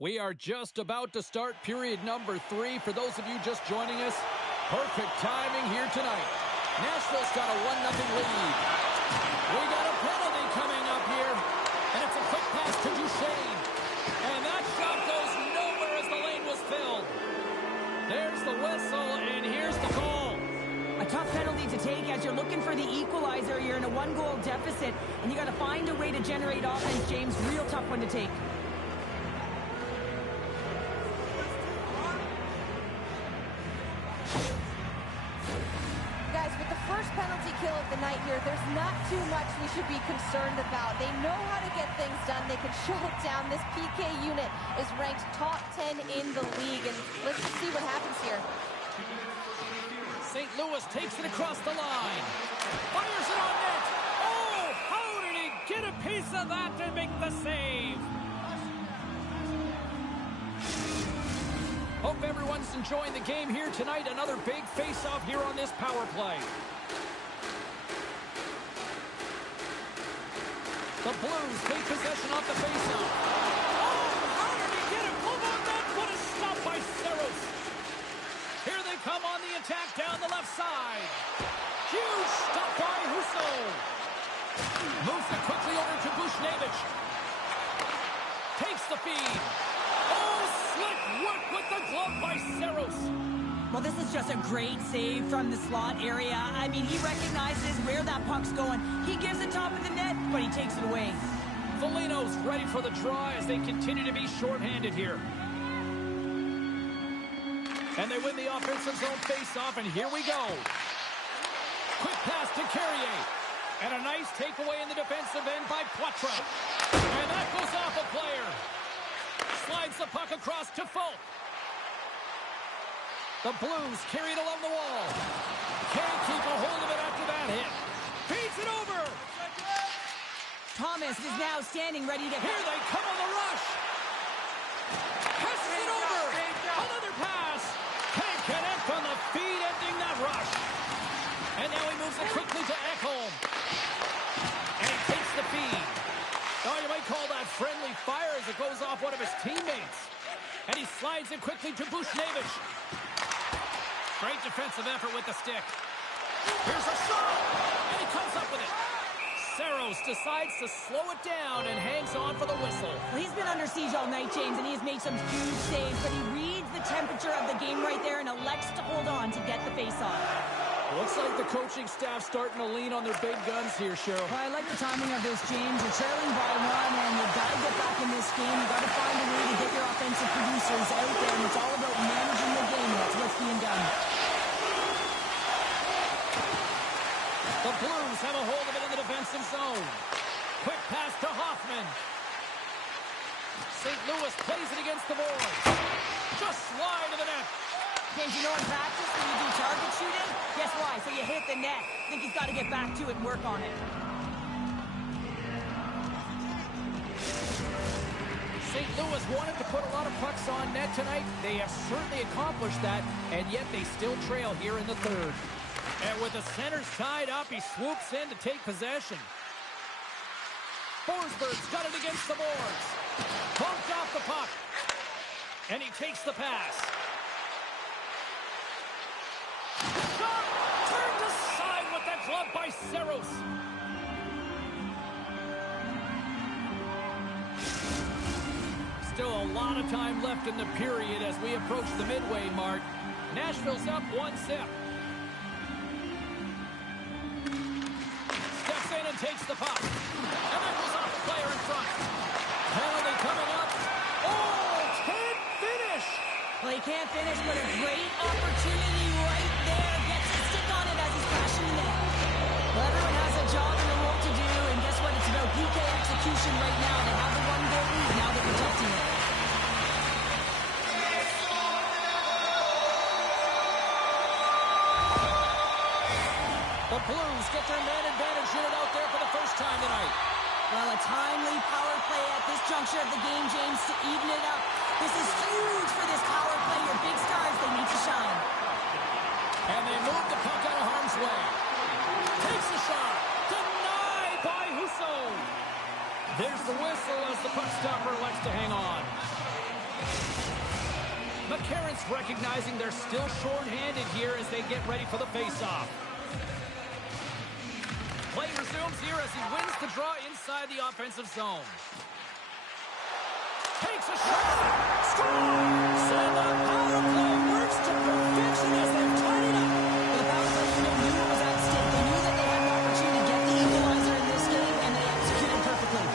We are just about to start period number 3. For those of you just joining us, perfect timing here tonight. Nashville's got a 1-0 lead. We got a penalty coming up here, and it's a quick pass to Duchesne. And that shot goes nowhere as the lane was filled. There's the whistle, and here's the call. A tough penalty to take as you're looking for the equalizer. You're in a 1-goal deficit, and you got to find a way to generate offense, James. Real tough one to take. Kill of the night here. There's not too much we should be concerned about. They know how to get things done. They can shut it down. This PK unit is ranked top 10 in the league, and let's just see what happens here. St. Louis takes it across the line. Fires it on net. Oh, how did he get a piece of that to make the save? Hope everyone's enjoying the game here tonight. Another big face-off here on this power play. The Blues take possession off the faceoff. Oh, how did he get it? Move on that. What a stop by Saros. Here they come on the attack down the left side. Huge stop by Husso. Moves it quickly over to Bushnevich. Takes the feed. Oh, slick work with the glove by Saros. Well, this is just a great save from the slot area. I mean, he recognizes where that puck's going. He gives it top of the net, but he takes it away. Foligno's ready for the draw as they continue to be shorthanded here. And they win the offensive zone faceoff, and here we go. Quick pass to Carrier. And a nice takeaway in the defensive end by Poitras. And that goes off a player. Slides the puck across to Folk. The Blues carry it along the wall. Can't keep a hold of it after that hit. Feeds it over. Thomas is now standing ready to... Here they come on the rush. Passes it over. Another pass. Can't connect on the feed, ending that rush. And now he moves it quickly to Ekholm. And he takes the feed. Oh, you might call that friendly fire as it goes off one of his teammates. And he slides it quickly to Bushnevich. Great defensive effort with the stick. Here's a shot. And he comes up with it. Saros decides to slow it down and hangs on for the whistle. Well, he's been under siege all night, James, and he has made some huge saves, but he reads the temperature of the game right there and elects to hold on to get the face-off. Looks like the coaching staff starting to lean on their big guns here, Cheryl. Well, I like the timing of this, James. You're trailing by one, and you've got to get back in this game. You've got to find a way to get your offensive producers out there, and it's all about managing the game. That's what's being done. The Blues have a hold of it in the defensive zone. Quick pass to Hoffman. St. Louis plays it against the boards. Just slide to the net. James, you know in practice when you do target shooting, guess why? So you hit the net. I think he's got to get back to it and work on it. St. Louis wanted to put a lot of pucks on net tonight. They have certainly accomplished that, and yet they still trail here in the third. And with the centers tied up, he swoops in to take possession. Forsberg's got it against the boards. Bumped off the puck. And he takes the pass. Shot! Turned aside with that glove by Saros. Still a lot of time left in the period as we approach the midway mark. Nashville's up 1-0. Steps in and takes the puck. And that goes off the player in front. Penalty coming up. Oh, can't finish. Well, he can't finish, but a great opportunity right there. Gets a stick on it as he's crashing the net. Well, everyone has a job and a role to do, and guess what? It's about PK execution right now. They have the one-goal lead. Now they're protecting it. The Blues get their man advantage unit out there for the first time tonight. Well, a timely power play at this juncture of the game, James, to even it up. This is huge for this power play. Your big stars, they need to shine. And they move the puck out of harm's way. Takes a shot. Denied by Husso. There's the whistle as the puck stopper elects to hang on. McCarron's recognizing they're still short-handed here as they get ready for the face-off. Play resumes here as he wins the draw inside the offensive zone. Takes a shot. Scores! And the power play works to perfection as they've tied it up. Well, the power play unit knew it was at stake. They knew that they had an opportunity to get the equalizer in this game, and they executed perfectly.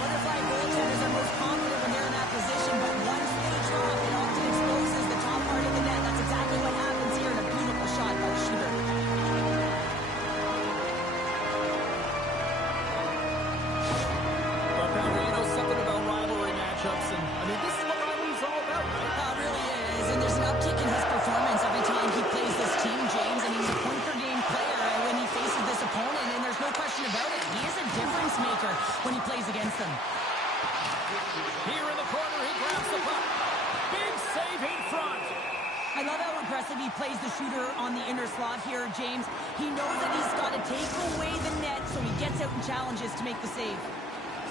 Butterfly goaltenders are most confident when they're in that position, but once they drop, it often exposes the top part of the net. That's exactly what happens here in a beautiful shot by the shooter. This is what rivalry's all about, right? It really is, and there's an uptick in his performance every time he plays this team, James, and he's a point-per-game player when he faces this opponent, and there's no question about it. He is a difference maker when he plays against them. Here in the corner, he grabs the puck. Big save in front. I love how aggressive he plays the shooter on the inner slot here, James. He knows that he's got to take away the net, so he gets out and challenges to make the save.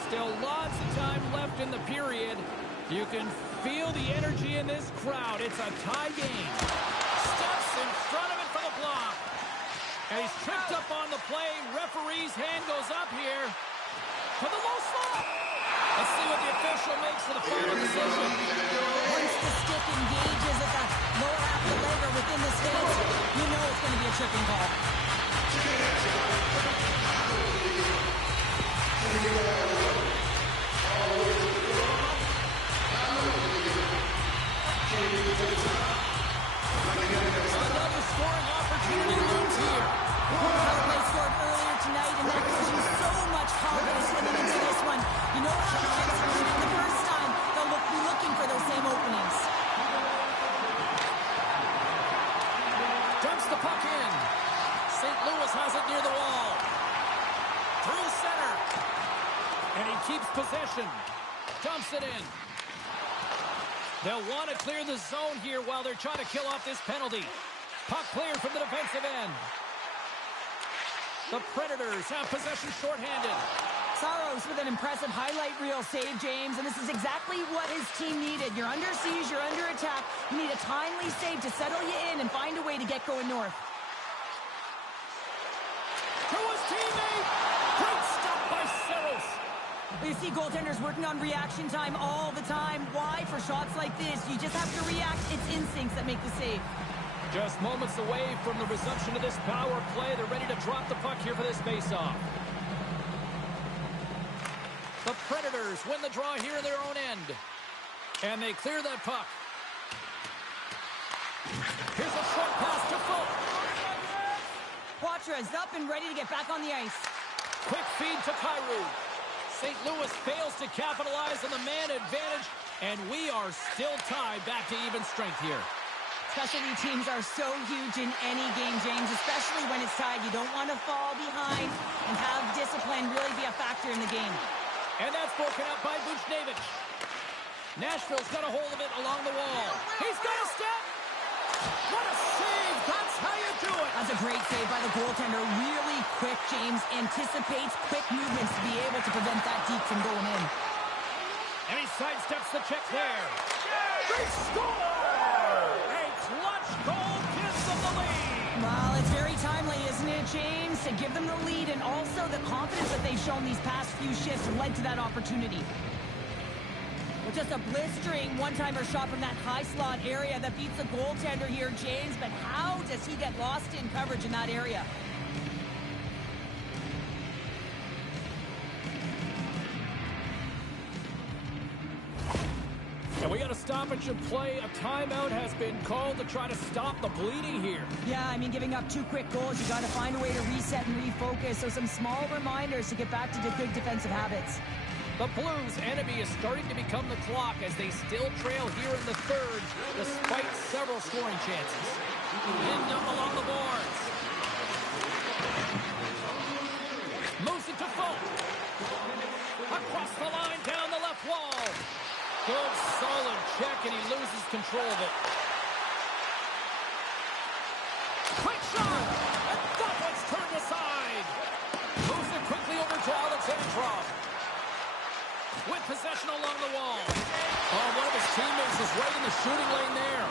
Still lots of time left in the period. You can feel the energy in this crowd. It's a tie game. Steps in front of it for the block. And he's tripped up on the play. Referee's hand goes up here. For the low slot. Let's see what the official makes for the final decision. Once the stick engages at the lower half of the leg or within the stance, you know it's going to be a tripping call. Another scoring opportunity looms here. They scored earlier tonight, and that gives you so much confidence heading into this one. You know how they executed the first time. They'll be looking for those same openings. Dumps the puck in. St. Louis has it near the wall. Through center. And he keeps possession. Dumps it in. They'll want to clear the zone here while they're trying to kill off this penalty. Puck cleared from the defensive end. The Predators have possession shorthanded. Saros with an impressive highlight reel save, James, and this is exactly what his team needed. You're under siege, you're under attack. You need a timely save to settle you in and find a way to get going north. To his teammate! Great stop by Saros. You see goaltenders working on reaction time all the time. Why? For shots like this, you just have to react. It's instincts that make the save. Just moments away from the resumption of this power play. They're ready to drop the puck here for this faceoff. The Predators win the draw here in their own end. And they clear that puck. Here's a short pass to Fultz. Quatra is up and ready to get back on the ice. Quick feed to Kyrou. St. Louis fails to capitalize on the man advantage, and we are still tied back to even strength here. Specialty teams are so huge in any game, James, especially when it's tied. You don't want to fall behind and have discipline really be a factor in the game. And that's broken up by Buchnevich. Nashville's got a hold of it along the wall. He's got a step. What a save. That's how you do it. That's a great save by the goaltender. Really quick, James. Anticipates quick movements to be able to prevent that deep from going in. And he sidesteps the check there. They score! A clutch goal gives them the lead. Well, it's very timely, isn't it, James? To give them the lead, and also the confidence that they've shown these past few shifts led to that opportunity. With just a blistering one-timer shot from that high slot area that beats the goaltender here, James. But how does he get lost in coverage in that area? And we got a stoppage of play. A timeout has been called to try to stop the bleeding here. Yeah, I mean, giving up 2 quick goals, you got to find a way to reset and refocus. So some small reminders to get back to the good defensive habits. The Blues' enemy is starting to become the clock as they still trail here in the third, despite several scoring chances. Pinned up along the boards. Moves it to Fultz. Across the line, down the left wall. Good, solid check, and he loses control of it. Quick shot! And that one's turned aside. Moves it quickly over to Alexandrov. With possession along the wall. Oh, one of his teammates is right in the shooting lane there.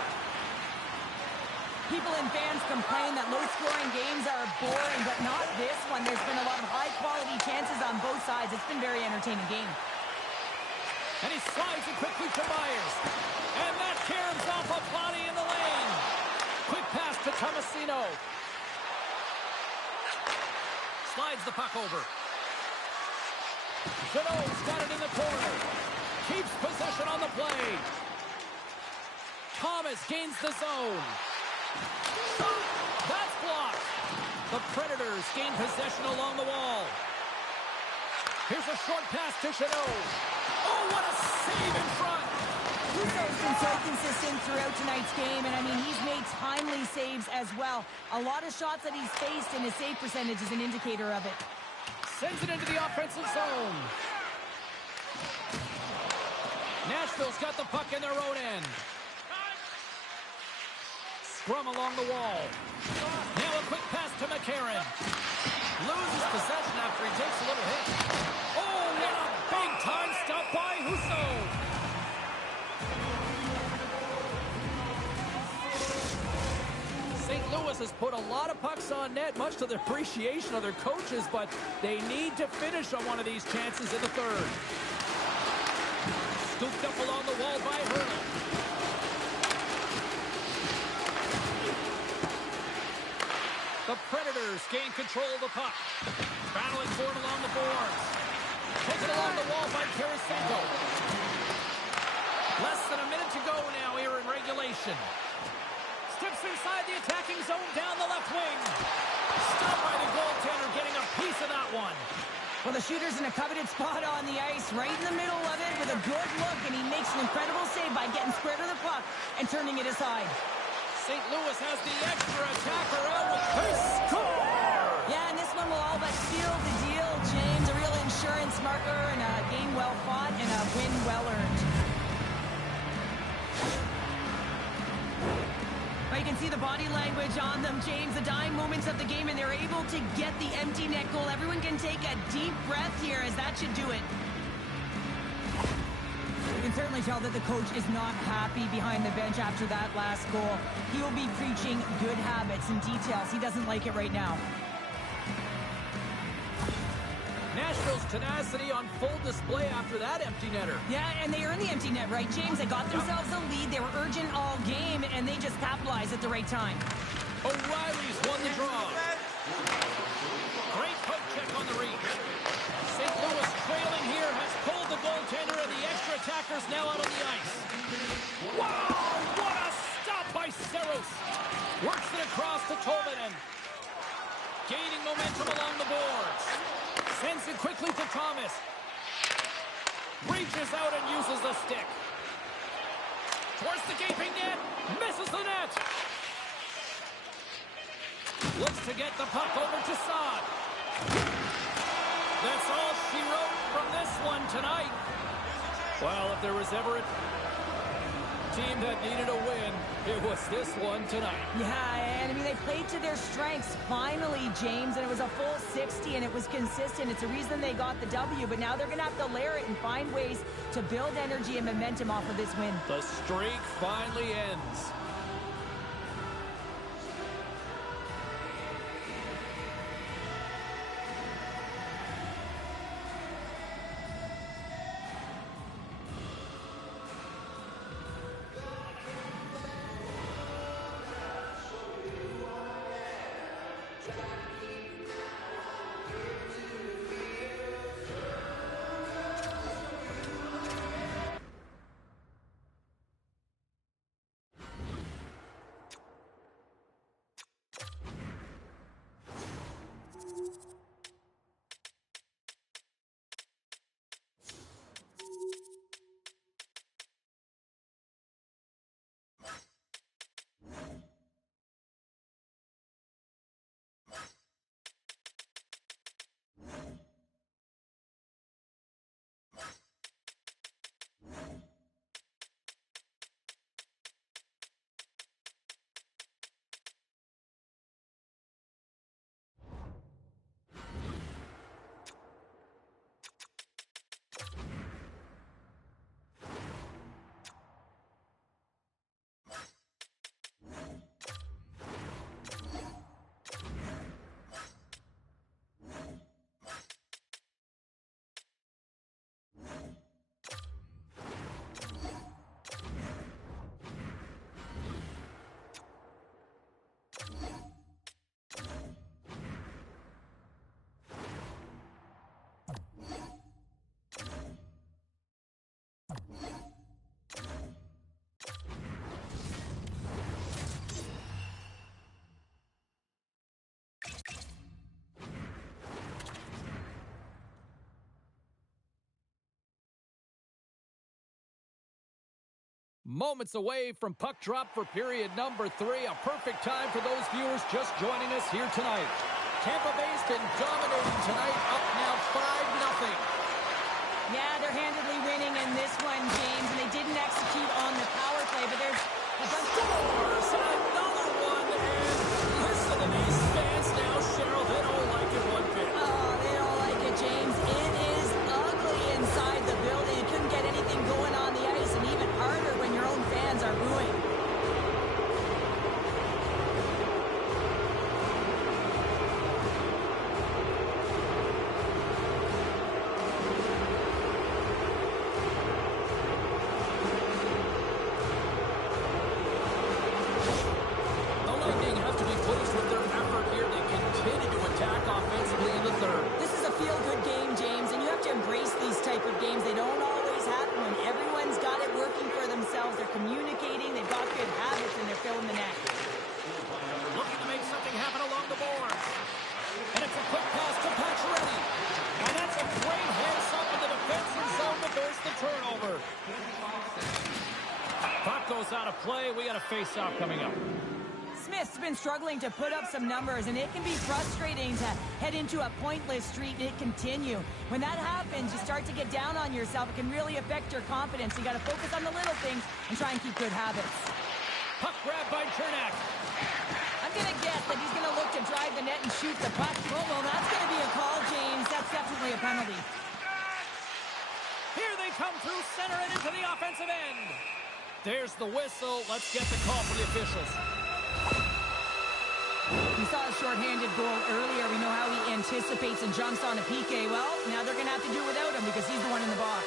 People and fans complain that low-scoring games are boring, but not this one. There's been a lot of high-quality chances on both sides. It's been a very entertaining game. And he slides it quickly to Myers. And that caroms off a body in the lane. Quick pass to Tomasino. Slides the puck over. Janot's got it in the corner. Keeps possession on the play. Thomas gains the zone. That's blocked. The Predators gain possession along the wall. Here's a short pass to Janot. Oh, what a save in front. Russo's been so consistent throughout tonight's game, and I mean, he's made timely saves as well. A lot of shots that he's faced, and his save percentage is an indicator of it. Sends it into the offensive zone. Nashville's got the puck in their own end. Scrum along the wall. Now a quick pass to McCarron. Loses possession after he takes a little hit. Oh, what a big-time stop by Husso. St. Louis has put a lot of pucks on net, much to the appreciation of their coaches, but they need to finish on one of these chances in the third. Scooped up along the wall by Hurdle. The Predators gain control of the puck. Battling for it along the boards. Taken along the wall by Tarasenko. Less than a minute to go now here in regulation. Steps inside the attacking zone down the left wing. Stopped by the goaltender, getting a piece of that one. Well, the shooter's in a coveted spot on the ice, right in the middle of it with a good look, and he makes an incredible save by getting square to the puck and turning it aside. St. Louis has the extra attacker out with the score! Yeah, and this one will all but seal the deal, James. A real insurance marker and a game well fought and a win well earned. But you can see the body language on them, James. The dying moments of the game, and they're able to get the empty net goal. Everyone can take a deep breath here, as that should do it. You can certainly tell that the coach is not happy behind the bench after that last goal. He will be preaching good habits and details. He doesn't like it right now. Nashville's tenacity on full display after that empty netter. Yeah, and they earned the empty net, right, James? They got themselves a lead. They were urgent all game, and they just capitalized at the right time. O'Reilly's won the draw. Great poke check on the reach. St. Louis trailing here has pulled the goaltender, and the extra attacker's now out on the ice. Wow, what a stop by Saros. Works it across to Tolvanen. Gaining momentum along the boards. Sends it quickly to Thomas. Reaches out and uses the stick. Towards the gaping net. Misses the net. Looks to get the puck over to Saad. That's all she wrote from this one tonight. Well, if there was ever a team that needed a win, it was this one tonight. Yeah, and I mean, they played to their strengths finally, James, and it was a full 60, and it was consistent. It's the reason they got the W, but now they're going to have to layer it and find ways to build energy and momentum off of this win. The streak finally ends. Moments away from puck drop for period number 3. A perfect time for those viewers just joining us here tonight. Tampa Bay's been dominating tonight, up now 5-0. Yeah, they're handedly winning in this one, James, and they didn't execute on the power play, but there's a bunch of... Scores! Another one, and listen to these fans now, Cheryl. They don't like it one bit. Oh, they don't like it, James. It is ugly inside the building. You couldn't get anything going on the ice, and even harder when your own fans are booing. a play. We got a face-off coming up. Smith's been struggling to put up some numbers, and it can be frustrating to head into a pointless streak and it continue. When that happens, you start to get down on yourself. It can really affect your confidence. You got to focus on the little things and try and keep good habits. Puck grab by Chernak. I'm going to guess that he's going to look to drive the net and shoot the puck. Oh, well, that's going to be a call, James. That's definitely a penalty. Here they come through center and into the offensive end. There's the whistle. Let's get the call for the officials. We saw a shorthanded goal earlier. We know how he anticipates and jumps on a PK. Well, now they're going to have to do without him because he's the one in the box.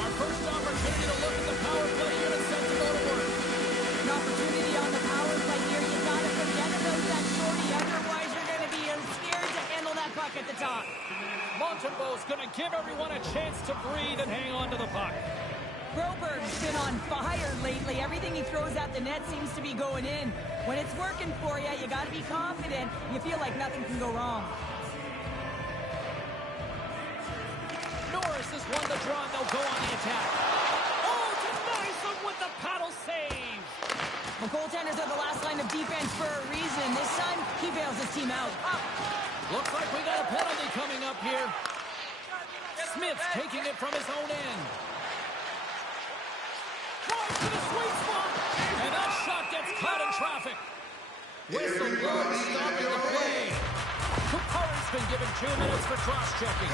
Our first opportunity to look at the power play unit set to go to work. An opportunity on the power play here. You got to forget about that shorty. Otherwise, you're going to be scared to handle that puck at the top. Montembeau's going to give everyone a chance to breathe and hang on to the puck. Broberg's been on fire lately. Everything he throws at the net seems to be going in. When it's working for you, you got to be confident. You feel like nothing can go wrong. Norris has won the draw, and they'll go on the attack. Oh, denies them with the paddle save. The goaltenders are the last line of defense for a reason. This time, he bails his team out. Looks like we got a penalty coming up here. Smith's taking it from his own end. Drives to the sweet spot. And that shot gets caught in traffic. Whistle blows, stopping the play. Kupari's been given 2 minutes for cross-checking.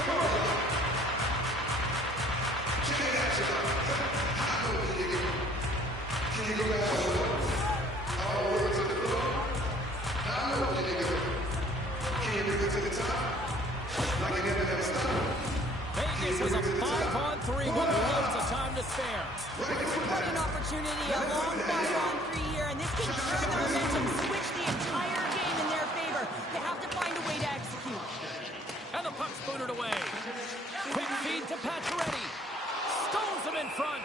Vegas is a 5-on-3 with loads of time to spare. What an opportunity, a long 5-on-3 here, and this can turn the momentum, switch the entire game in their favor. They have to find a way to execute. And the puck's booted away. Quick feed to Pacioretty. Stones him in front.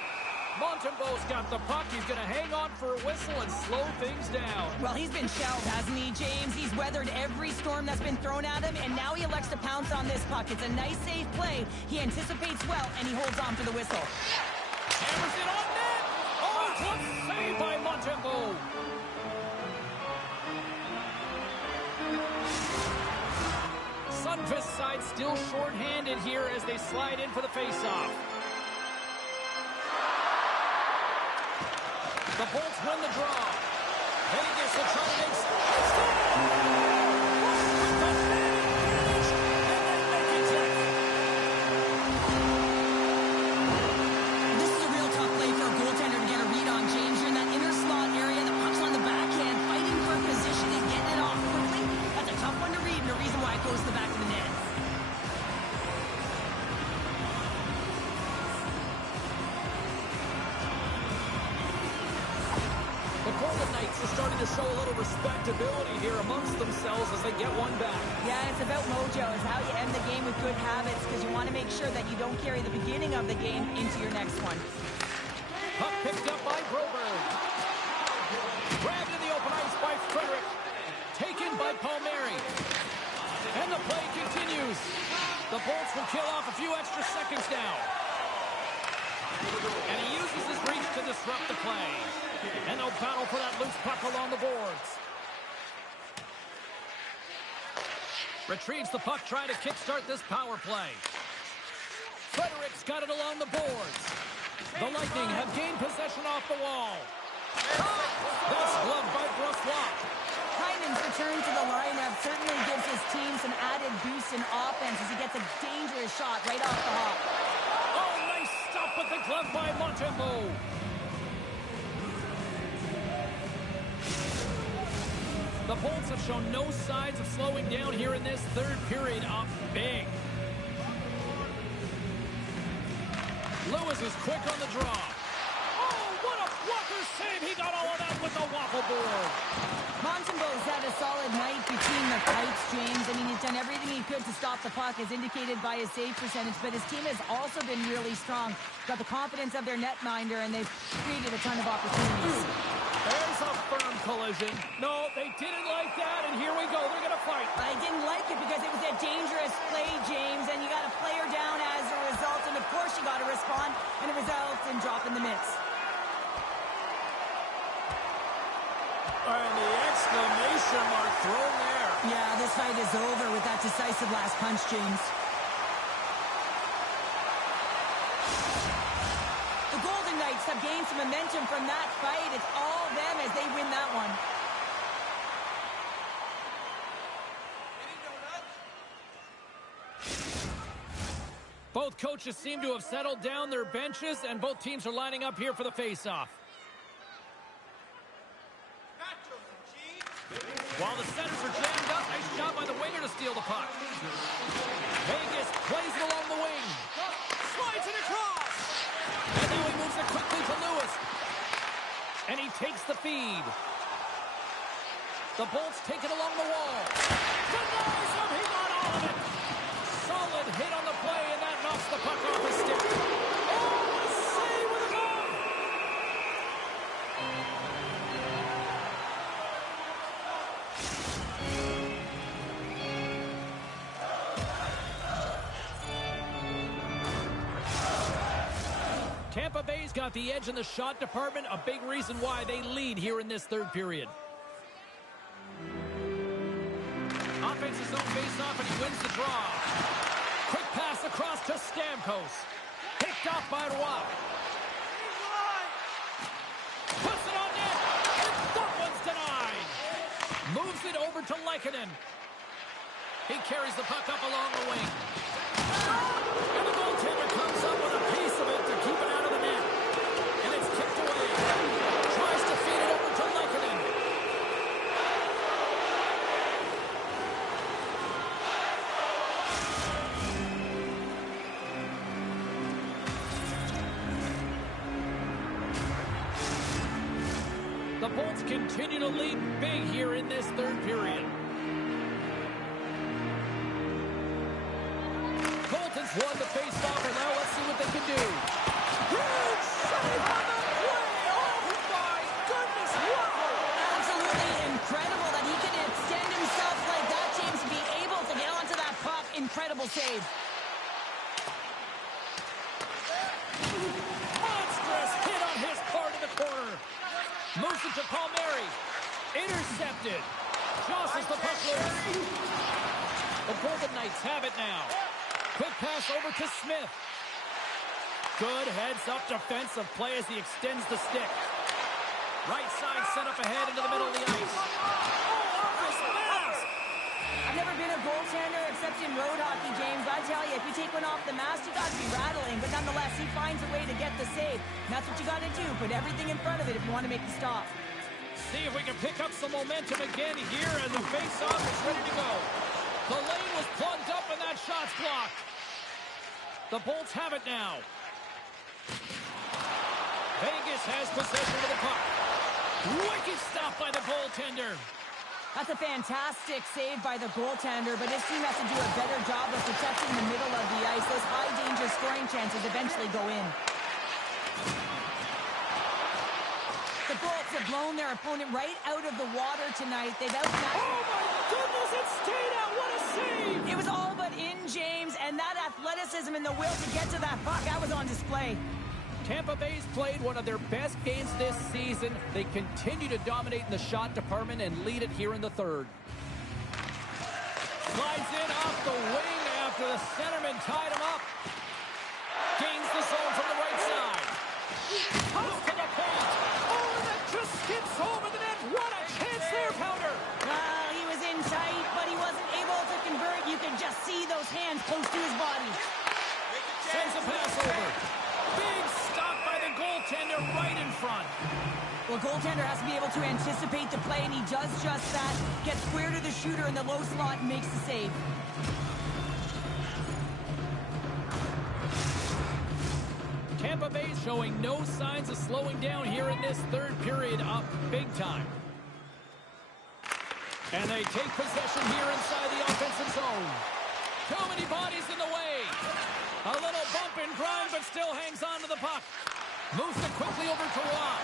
Montembeau's got the puck. He's going to hang on for a whistle and slow things down. Well, he's been shelled, hasn't he, James? He's weathered every storm that's been thrown at him, and now he elects to pounce on this puck. It's a nice, safe play. He anticipates well, and he holds on for the whistle. Hammers it on net. Oh, what save by Montembeau. Sundqvist's side still short-handed here as they slide in for the face-off. The Bolts win the draw. Vegas will try to make space. With the net advantage, and they make it check. This is a real tough play for a goaltender to get a read on, James. You're in that inner slot area. The puck's on the backhand, fighting for position and getting it off quickly. That's a tough one to read, and a reason why it goes to the back of the net. The Golden Knights are starting to show a little respectability here amongst themselves as they get one back. Yeah, it's about mojo. It's how you end the game with good habits because you want to make sure that you don't carry the beginning of the game into your next one. Puck picked up by Broberg. Grabbed in the open ice by Frederick. Taken by Palmieri. And the play continues. The Bolts will kill off a few extra seconds now. And he uses his reach to disrupt the play. And they'll battle for that loose puck along the boards. Retrieves the puck, trying to kickstart this power play. Frederick's got it along the boards. The Lightning have gained possession off the wall. That's gloved by Brossoit. Hyman's return to the lineup certainly gives his team some added boost in offense as he gets a dangerous shot right off the hop. Oh, nice stop with the glove by Montembeau. The Bolts have shown no signs of slowing down here in this third period. Up big. Lewis is quick on the draw. Oh, what a blocker save. He got all of that with the waffle board. Montembeau's had a solid night between the pipes, James. I mean, he's done everything he could to stop the puck, as indicated by his save percentage, but his team has also been really strong. Got the confidence of their netminder, and they've created a ton of opportunities. There's a firm collision. No, they didn't like that, and here we go. They're going to fight. I didn't like it because it was a dangerous play, James, and you got a player down as a result, and of course you got to respond, and it results in dropping the mitts. And the exclamation mark thrown there. Yeah, this fight is over with that decisive last punch, James. The Golden Knights have gained some momentum from that fight. It's all them as they win that one. Both coaches seem to have settled down their benches, and both teams are lining up here for the face-off. While the centers are jammed up, nice job by the winger to steal the puck. Vegas plays it along the wing. Slides it across. And now he moves it quickly to Lewis. And he takes the feed. The Bolts take it along the wall. Denies him. He got all of it. Solid hit on the play, and that knocks the puck off his stick. Oh, a save with a goal. Tampa Bay's got the edge in the shot department, a big reason why they lead here in this third period. Offensive zone face-off, and he wins the draw. Quick pass across to Stamkos. Picked off by Roy. Puts it on net. And that one's denied. Moves it over to Lehkonen. He carries the puck up along the wing. And the goaltender comes up with a piece of it to keep it out of the net. And it's kicked away. Tries to feed it over to Lehkonen. The Bolts continue to lead big here in this third period. Colton's won the face-off, and now let's see what they can do. Huge save on the play! Oh my goodness, wow! Absolutely incredible that he can extend himself like that, James, to be able to get onto that puck. Incredible save. Monstrous hit on his part of the corner. Moves it to Palmieri. Intercepted. Jostles the puck loose. The Golden Knights have it now. Quick pass over to Smith. Good heads-up defensive play as he extends the stick. Right side set up ahead into the middle of the ice. Oh, off his mask! I've never been a goaltender except in road hockey, James. I tell you, if you take one off the mask, you got to be rattling. But nonetheless, he finds a way to get the save. And that's what you got to do. Put everything in front of it if you want to make the stop. See if we can pick up some momentum again here, and the face-off is ready to go. The lane was plugged up, and that shot's blocked. The Bolts have it now. Vegas has possession of the puck. Wicked stop by the goaltender. That's a fantastic save by the goaltender, but his team has to do a better job of protecting the middle of the ice. Those high-danger scoring chances eventually go in. The Bolts have blown their opponent right out of the water tonight. They've outmatched... Oh, my goodness, it stayed out. What a save. It was all but in, James, and that athleticism and the will to get to that puck, that was on display. Tampa Bay's played one of their best games this season. They continue to dominate in the shot department and lead it here in the third. Slides in off the wing after the centerman tied him up. Gains the zone from the right side. Comes to the point. Oh, and that just skips over the net. What a chance there, Powder. Well, he was in tight, but he wasn't able to convert. You could just see those hands close to his body. Sends a pass over. Big stop by the goaltender right in front. Well, goaltender has to be able to anticipate the play, and he does just that. Gets square to the shooter in the low slot and makes the save. Tampa Bay showing no signs of slowing down here in this third period, up big time. And they take possession here inside the offensive zone. Too many bodies in the way. A little bump and grind, but still hangs on to the puck. Moves it quickly over to Rock.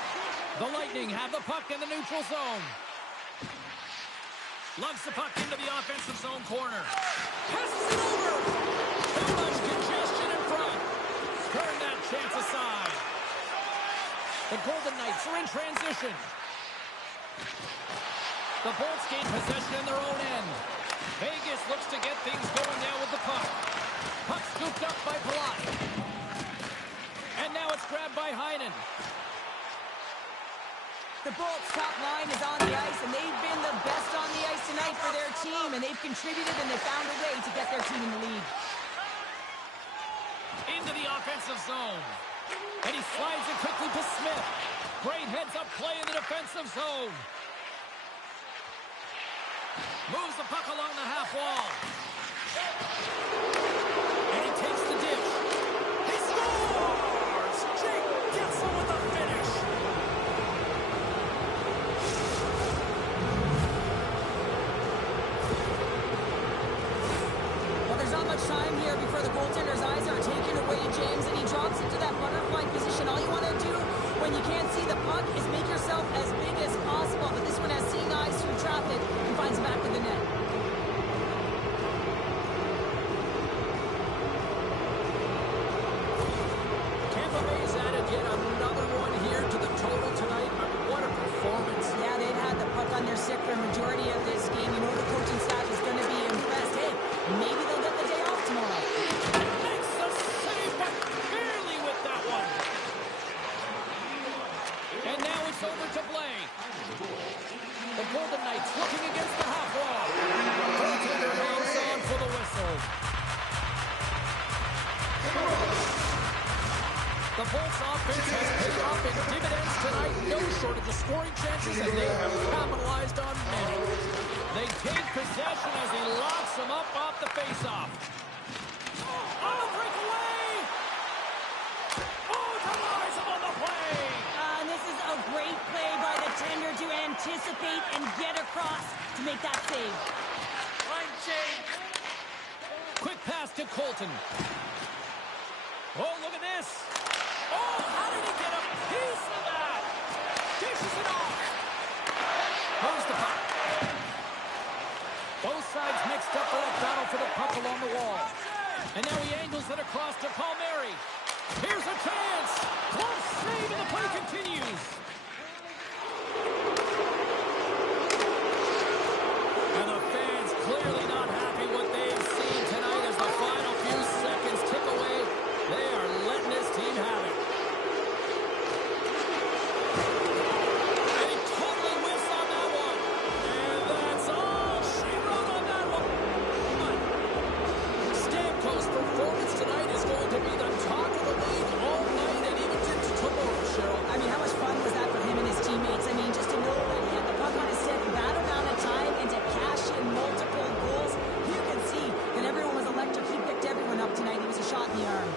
The Lightning have the puck in the neutral zone. Lugs the puck into the offensive zone corner. Passes it over. Too much congestion in front. Turn that chance aside. The Golden Knights are in transition. The Bolts gain possession in their own end. Vegas looks to get things going now with the puck. Puck scooped up by Palat. And now it's grabbed by Heinen. The Bolts' top line is on the ice, and they've been the best on the ice tonight for their team, and they've contributed, and they found a way to get their team in the lead. Into the offensive zone. And he slides it quickly to Smith. Great heads-up play in the defensive zone. Moves the puck along the half wall. And he takes the dish. He scores! Jake Gensel with the finish. Well, there's not much time here before the goaltender's eyes are taken away, James, and he drops into that butterfly position. All you want to do when you can't see the puck is make yourself as big as possible, but this one has seeing eyes through traffic and finds back to the net. Tampa Bay's added yet another one here to the total tonight, but what a performance. Yeah, they've had the puck on their stick for a majority of this game. You know the coaching staff is going to be impressed. Hey, maybe they'll get the day off tomorrow. Makes the save, but barely with that one. And now it's over to Blake. The Golden Knights looking against the half wall. Goaltender hangs on for the whistle. The Bolts offense has paid off in dividends tonight. No shortage of scoring chances, and they have capitalized on many. They take possession as he locks them up off the faceoff. On the breakaway! Oh, denies him on the play! And this is a great play by the tender to anticipate and get across to make that save. Line change. Quick pass to Colton. Oh, look at this. Oh, how did he get a piece of that? Dishes it off. Moves the puck. Both sides mixed up for that battle for the puck along the wall. And now he angles it across to Palmieri. Here's a chance. Close save, and the play continues. And the fans clearly not happy what they've seen tonight as the final few seconds tick away. They are letting this team have it. And he totally whiffs on that one. And that's all she wrote on that one. Stamkos' performance tonight is going to be the talk of the league all night and even into tomorrow, Cheryl. I mean, how much fun was that for him and his teammates? I mean, just to know that he had the puck on his stick that amount of time and to cash in multiple goals. You can see that everyone was electric. He picked everyone up tonight. He was a shot in the arm.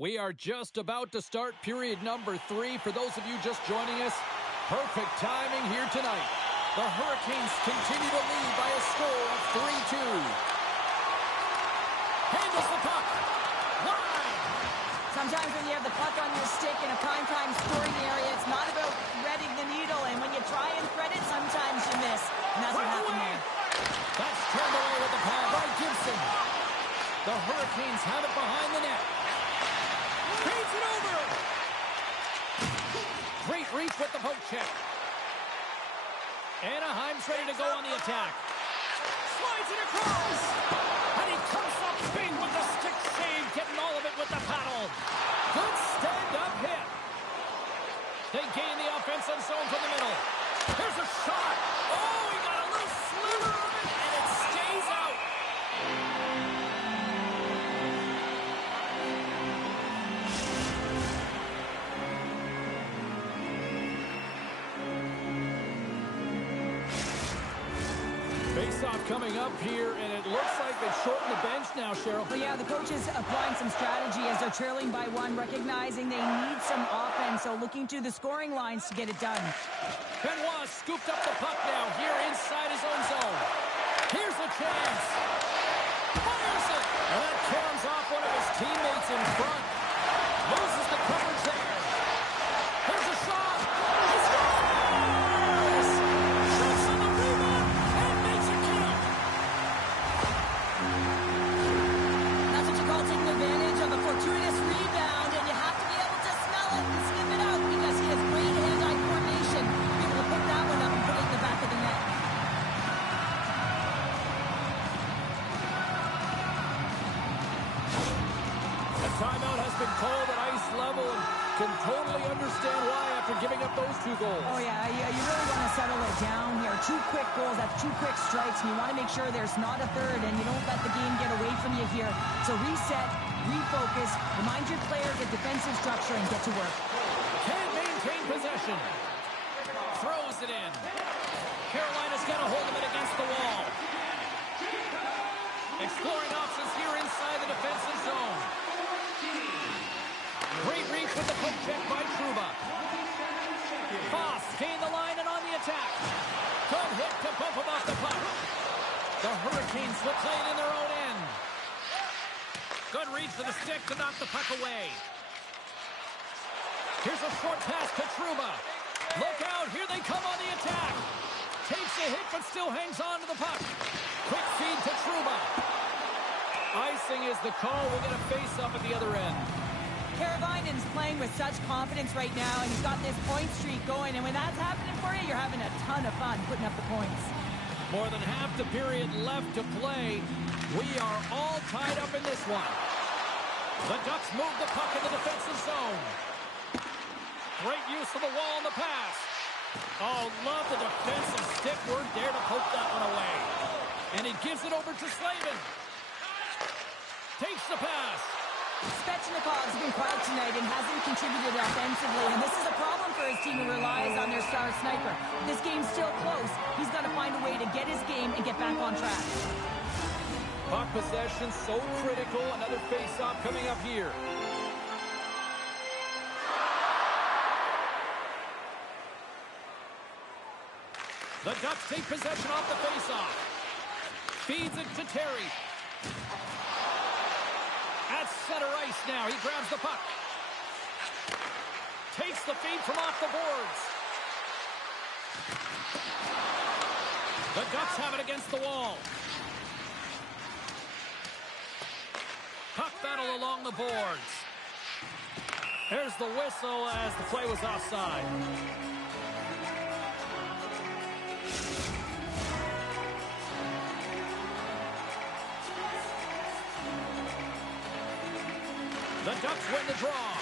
We are just about to start period number 3. For those of you just joining us, perfect timing here tonight. The Hurricanes continue to lead by a score of 3-2. Handles the puck. Wide. Sometimes when you have the puck on your stick in a primetime scoring area, it's not about threading the needle. And when you try and thread it, sometimes you miss. And that's what happened there. That's turned away with the pad by Gibson. The Hurricanes have it behind the net. Feeds it over. Great reach with the poke check. Anaheim's ready to go on the attack. Slides it across. And he comes up big with the stick save, getting all of it with the paddle. Good stand-up hit. They gain the offensive zone from the middle. Here's a shot. Oh, he got a little sliver of it, and it stays out. Face-off coming up here, and it looks like they've shortened the bench now, Cheryl. Well, yeah, the coach is applying some strategy as they're trailing by 1, recognizing they need some offense, so looking to the scoring lines to get it done. Benoit scooped up the puck now here inside his own zone. Here's a chance. Fires it. And that caroms off one of his teammates in front. Loses the coverage there. Here's a shot. He scores! Shoots on the rebound and makes it count. That's what you call taking advantage of a fortuitous rebound, and you have to be able to smell it and skip it out because he has great hand-eye coordination. Be able to pick that one up and put it in the back of the net. A timeout has been called at ice level, and can totally understand why after giving up those 2 goals. Oh, yeah, you really want to settle it down here. 2 quick goals, that's 2 quick strikes, and you want to make sure there's not a third, and you don't let the game get away from you here. So reset, refocus, remind your players of defensive structure, and get to work. Can't maintain possession. Throws it in. Carolina's got a hold of it against the wall. Exploring options here inside the defensive zone. Great reach with the poke check by Trouba. Foss gained the line and on the attack. Good hit to bump him off the puck. The Hurricanes will play it in their own end. Good reach for the stick to knock the puck away. Here's a short pass to Trouba. Look out, here they come on the attack. Takes a hit but still hangs on to the puck. Quick feed to Trouba. Icing is the call. We'll get a face-up at the other end. Karavainen's playing with such confidence right now, and he's got this point streak going, and when that's happening for you, you're having a ton of fun putting up the points. More than half the period left to play. We are all tied up in this one. The Ducks move the puck in the defensive zone. Great use of the wall on the pass. Oh, love the defensive stick work there to poke that one away. And he gives it over to Slavin. Takes the pass. Svechnikov's been quiet tonight and hasn't contributed offensively, and this is a problem for his team who relies on their star sniper. This game's still close. He's got to find a way to get his game and get back on track. Puck possession so critical. Another face-off coming up here. The Ducks take possession off the face-off. Feeds it to Terry. At center ice now. He grabs the puck. Takes the feed from off the boards. The Ducks have it against the wall. Puck battle along the boards. There's the whistle as the play was offside. The Ducks win the draw.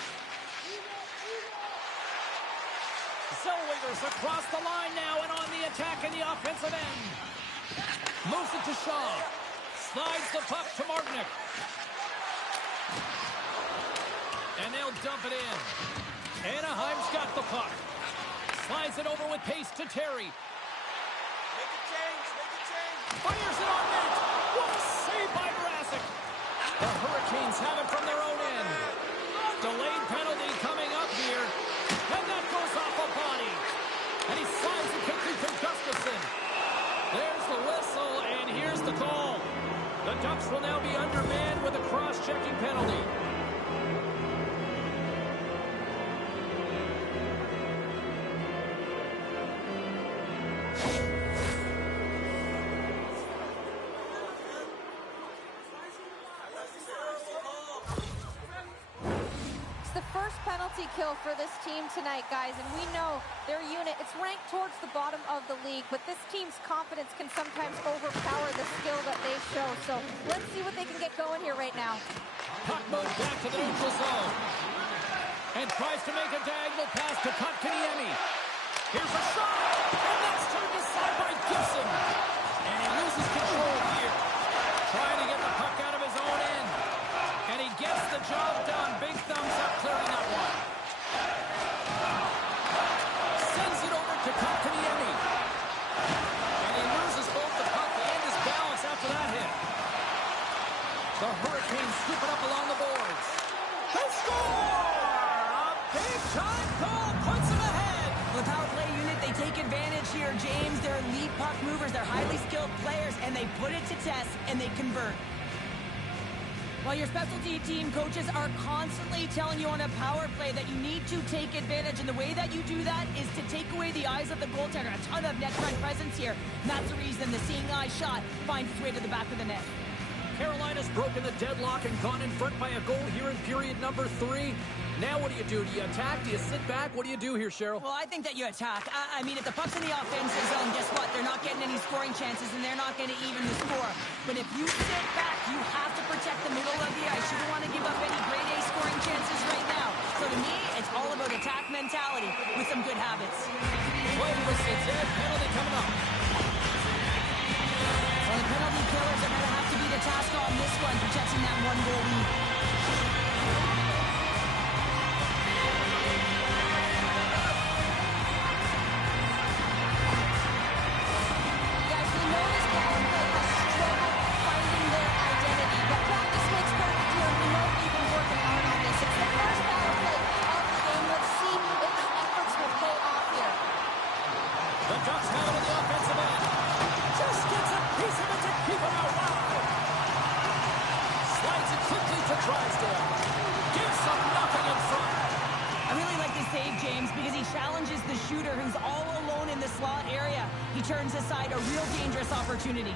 Zellweger's across the line now and on the attack in the offensive end. Moves it to Shaw. Slides the puck to Martinick. And they'll dump it in. Anaheim's got the puck. Slides it over with pace to Terry. Make a change. Fires it on net. What a save by Brasic. The Hurricanes have it from their own end. Delayed penalty coming up here. And that goes off a body. And he slides it quickly from Gustafson. There's the whistle, and here's the call. The Ducks will now be undermanned with a cross-checking penalty. It's the first penalty kill for this team tonight, guys, and we know their unit, it's ranked towards the bottom of the league, but this team's confidence can sometimes overpower the skill that they show. So let's see what they can get going here right now. Puck moves back to the neutral zone. And tries to make a diagonal pass to Kotkaniemi. Here's a shot! And that's turned aside by Gibson. And he loses control here. Trying to get the puck out of his own end. And he gets the job done. Big thumbs up clearing that one. Sends it over to Kotkaniemi. And he loses both the puck and his balance after that hit. The Hurricanes scoop it up along the boards. They score! A big-time goal puts them ahead. The power play unit, they take advantage here, James. They're elite puck movers. They're highly skilled players, and they put it to test, and they convert. While your specialty team coaches are constantly telling you on a power play that you need to take advantage, and the way that you do that is to take away the eyes of the goaltender. A ton of net front presence here, and that's the reason the seeing eye shot finds its way to the back of the net. Carolina's broken the deadlock and gone in front by a goal here in period number 3. Now what do you do? Do you attack? Do you sit back? What do you do here, Cheryl? Well, I think that you attack. I mean, if the puck's in the offensive zone, guess what? They're not getting any scoring chances, and they're not going to even the score. But if you sit back, you have to protect the middle of the ice. You don't want to give up any grade A scoring chances right now. So to me, it's all about attack mentality with some good habits. Play whistle, Ted. Penalty coming up. Well, the penalty killers are going to have to be the task on this one, protecting that one-goal lead. Guys, we know this power play has struggled finding their identity, but practice makes perfect here, and we know they've been working hard on this. It's the first power play of the game. Let's see if the efforts will pay off here. The Ducks have it on the offensive end. Just gets a piece of it to keep it out. Wow! Slides it quickly to Drysdale. Gives them nothing in front. I really like this save, James, because he challenges the shooter who's all alone in the slot area. He turns aside a real dangerous opportunity.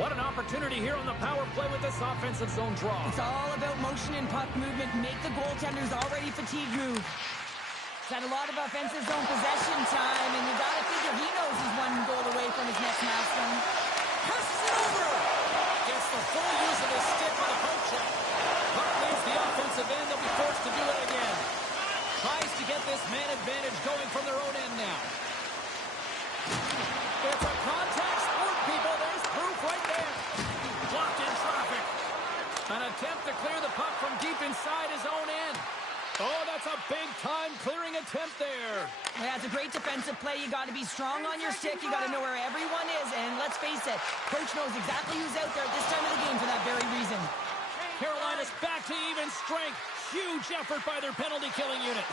What an opportunity here on the power play with this offensive zone draw. It's all about motion and puck movement. Make the goaltender's already fatigued move. He's had a lot of offensive zone possession time, and you got to figure he knows he's one goal away from his next milestone. Passes it over. Gets the full use of his stick with a poke check. Puck leaves the offensive end. They'll be forced to do it again. Tries to get this man advantage going from their own end now. It's a contact sport, people. There's proof right there. Blocked in traffic. An attempt to clear the puck from deep inside his own end. Oh, that's a big-time clearing attempt there. Yeah, it's a great defensive play. You got to be strong on your stick. You got to know where everyone is, and let's face it, coach knows exactly who's out there at this time of the game for that very reason. Carolina's back to even strength. Huge effort by their penalty-killing unit.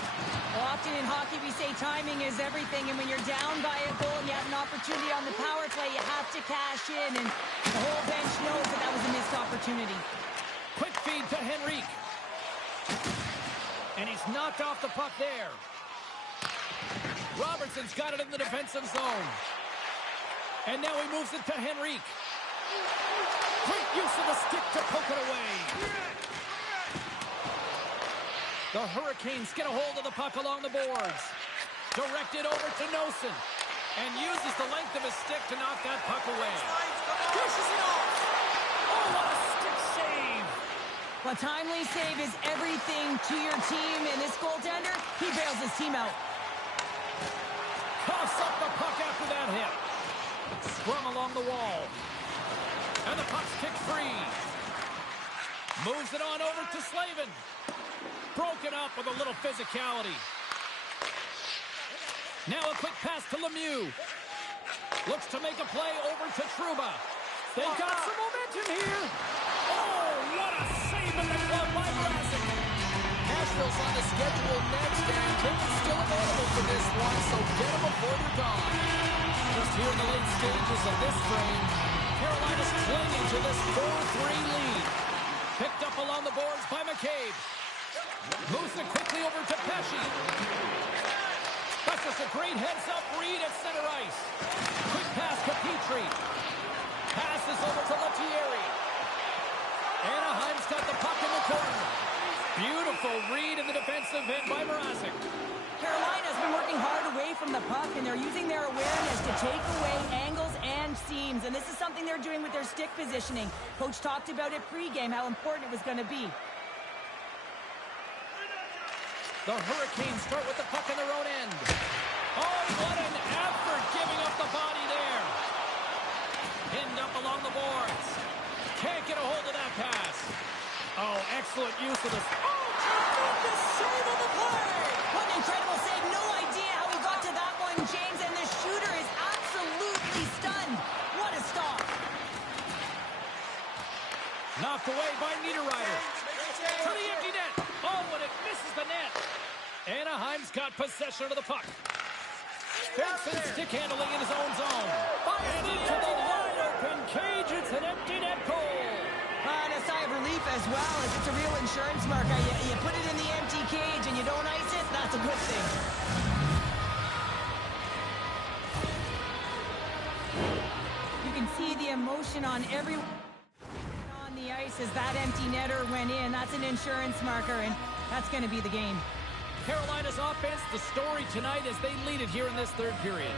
Well, often in hockey, we say timing is everything, and when you're down by a goal and you have an opportunity on the power play, you have to cash in, and the whole bench knows that that was a missed opportunity. Quick feed to Henrique. And he's knocked off the puck there. Robertson's got it in the defensive zone. And now he moves it to Henrique. Great use of the stick to poke it away. The Hurricanes get a hold of the puck along the boards. Directed over to Nosen. And uses the length of his stick to knock that puck away. Dishes it off. Oh, what a stick save. A timely save is everything to your team, and this goaltender, he bails his team out. Coughs up the puck after that hit. Scrum along the wall. And the puck's kicked free. Moves it on over to Slavin. Broken up with a little physicality. Now a quick pass to Lemieux. Looks to make a play over to Trouba. They got some momentum here. Oh, what a save at the club by Mrazek. Nashville's on the schedule next, and tickets still available for this one, so get them before they're gone. Just here in the late stages of this frame, Carolina's clinging to this 4-3 lead. Picked up along the boards by McCabe. Moves it quickly over to Pesci. That's just a great heads-up read at center ice. Quick pass to Petrie. Passes over to Lettieri. Anaheim's got the puck in the corner. Beautiful read in the defensive end by Mrazek. Carolina's been working hard away from the puck, and they're using their awareness to take away angles and seams. And this is something they're doing with their stick positioning. Coach talked about it pregame, how important it was going to be. The Hurricanes start with the puck in their own end. Oh, what an effort giving up the body there. Pinned up along the boards. Can't get a hold of that pass. Oh, excellent use of this. Oh, tremendous save of the play. What an incredible save. No idea how he got to that one, James, and the shooter is absolutely stunned. What a stop. Knocked away by Niederreiter. To the empty net. Oh, and it misses the net. Anaheim's got possession of the puck. Benson stick handling in his own zone. And into the wide-open cage. It's an empty net goal. And a sigh of relief as well, as it's a real insurance marker. You put it in the empty cage and you don't ice it, that's a good thing. You can see the emotion on everyone on the ice as that empty netter went in. That's an insurance marker, and that's going to be the game. Carolina's offense, the story tonight as they lead it here in this third period.